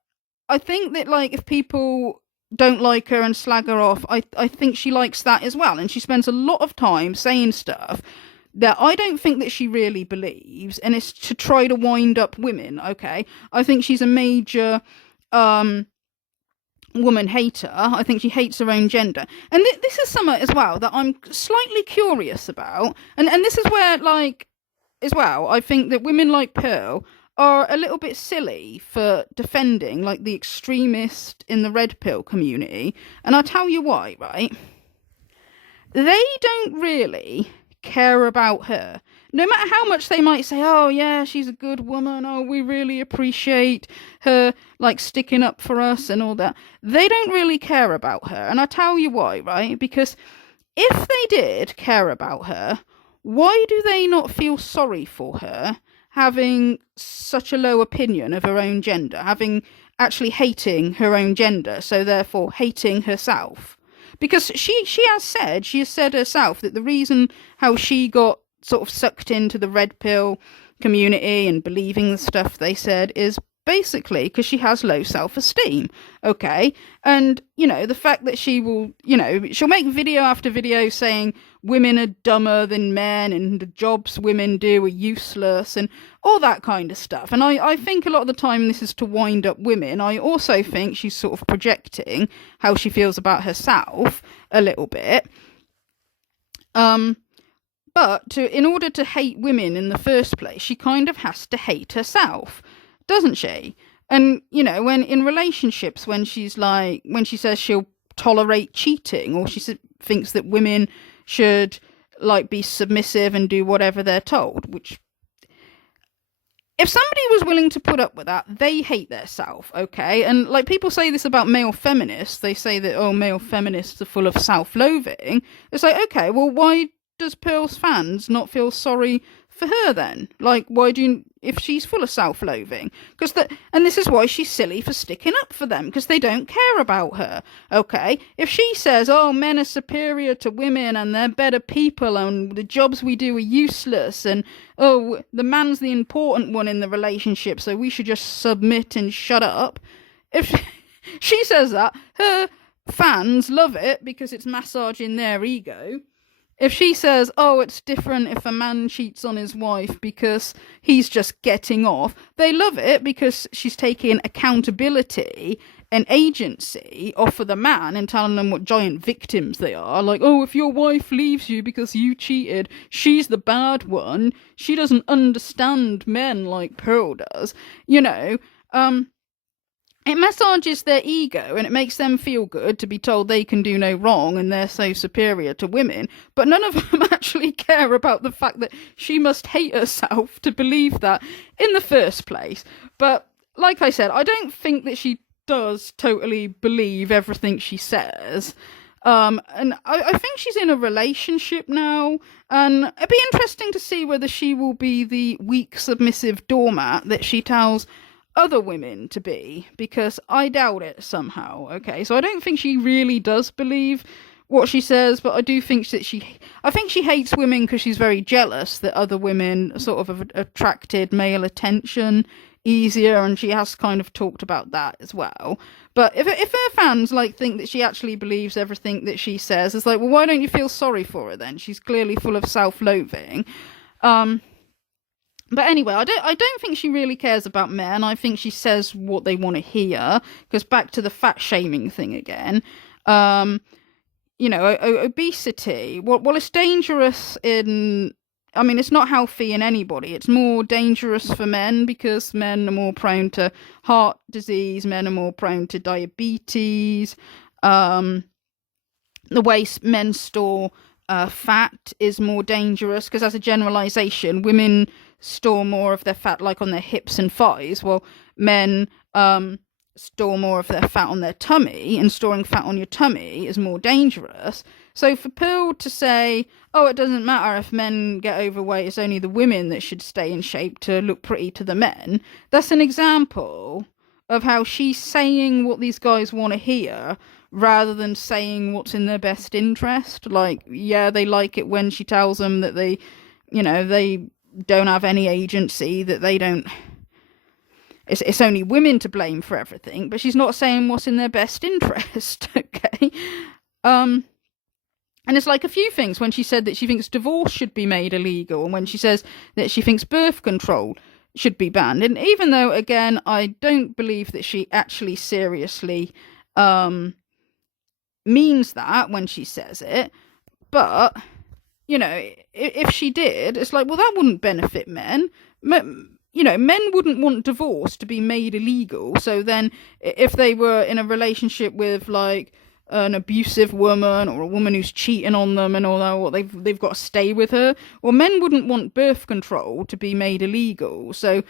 I think that, like, if people don't like her and slag her off, I think she likes that as well. And she spends a lot of time saying stuff that I don't think that she really believes, and it's to try to wind up women, okay? I think she's a major woman hater. I think she hates her own gender. And this is something as well that I'm slightly curious about. And this is where, like, as well, I think that women like Pearl are a little bit silly for defending, like, the extremist in the red pill community. And I'll tell you why, right? They don't really care about her. No matter how much they might say, oh yeah, she's a good woman, oh, we really appreciate her, like, sticking up for us and all that. They don't really care about her. And I'll tell you why, right? Because if they did care about her, why do they not feel sorry for her having such a low opinion of her own gender, actually hating her own gender, so therefore hating herself? Because she has said herself that the reason how she got sort of sucked into the red pill community and believing the stuff they said is basically because she has low self-esteem, okay? And, you know, the fact that she will, you know, she'll make video after video saying women are dumber than men and the jobs women do are useless and all that kind of stuff. And I think a lot of the time this is to wind up women. I also think she's sort of projecting how she feels about herself a little bit. But in order to hate women in the first place, she kind of has to hate herself, doesn't she? And, you know, when in relationships, when she says she'll tolerate cheating, or she thinks that women should, like, be submissive and do whatever they're told, which, if somebody was willing to put up with that, they hate their self, okay? And, like, people say this about male feminists. They say that, oh, male feminists are full of self-loathing. It's like, okay, well, why does Pearl's fans not feel sorry for her then? Like, why do you, if she's full of self-loathing? And this is why she's silly for sticking up for them, because they don't care about her, okay? If she says, oh, men are superior to women and they're better people and the jobs we do are useless and, oh, the man's the important one in the relationship, so we should just submit and shut up. If she says that, her fans love it because it's massaging their ego. If she says, oh, it's different if a man cheats on his wife because he's just getting off, they love it because she's taking accountability and agency off of the man and telling them what giant victims they are. Like, oh, if your wife leaves you because you cheated, she's the bad one. She doesn't understand men like Pearl does. You know, it massages their ego and it makes them feel good to be told they can do no wrong and they're so superior to women. But none of them actually care about the fact that she must hate herself to believe that in the first place. But like I said, I don't think that she does totally believe everything she says. And I think she's in a relationship now, and it'd be interesting to see whether she will be the weak, submissive doormat that she tells other women to be, because I doubt it somehow, okay? So I don't think she really does believe what she says, but I do think that I think she hates women because she's very jealous that other women sort of have attracted male attention easier, and she has kind of talked about that as well. But if her fans, like, think that she actually believes everything that she says, it's like, well, why don't you feel sorry for her then? She's clearly full of self-loathing. But anyway, I don't think she really cares about men. I think she says what they want to hear. Because back to the fat shaming thing again. You know, obesity. Well, it's dangerous in. I mean, it's not healthy in anybody. It's more dangerous for men because men are more prone to heart disease. Men are more prone to diabetes. The way men store fat is more dangerous because, as a generalization, women store more of their fat like on their hips and thighs, while men store more of their fat on their tummy, and storing fat on your tummy is more dangerous. So for Pearl to say, oh, it doesn't matter if men get overweight, it's only the women that should stay in shape to look pretty to the men, that's an example of how she's saying what these guys want to hear rather than saying what's in their best interest. Like, yeah, they like it when she tells them that they, they don't have any agency, that they don't... It's only women to blame for everything, but she's not saying what's in their best interest, okay? And it's like a few things when she said that she thinks divorce should be made illegal, and when she says that she thinks birth control should be banned. And even though, again, I don't believe that she actually seriously means that when she says it, but, if she did, it's like, well, that wouldn't benefit men. Men wouldn't want divorce to be made illegal. So then if they were in a relationship with, like, an abusive woman or a woman who's cheating on them and all that, or they've got to stay with her, well, men wouldn't want birth control to be made illegal. So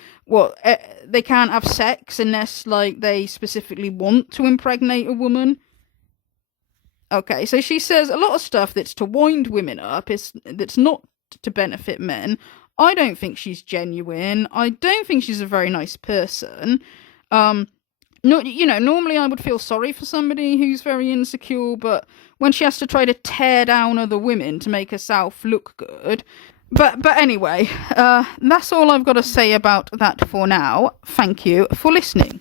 they can't have sex unless, like, they specifically want to impregnate a woman. Okay, so she says a lot of stuff that's to wind women up, that's not to benefit men. I don't think she's genuine. I don't think she's a very nice person. Normally I would feel sorry for somebody who's very insecure, but when she has to try to tear down other women to make herself look good. But anyway, that's all I've got to say about that for now. Thank you for listening.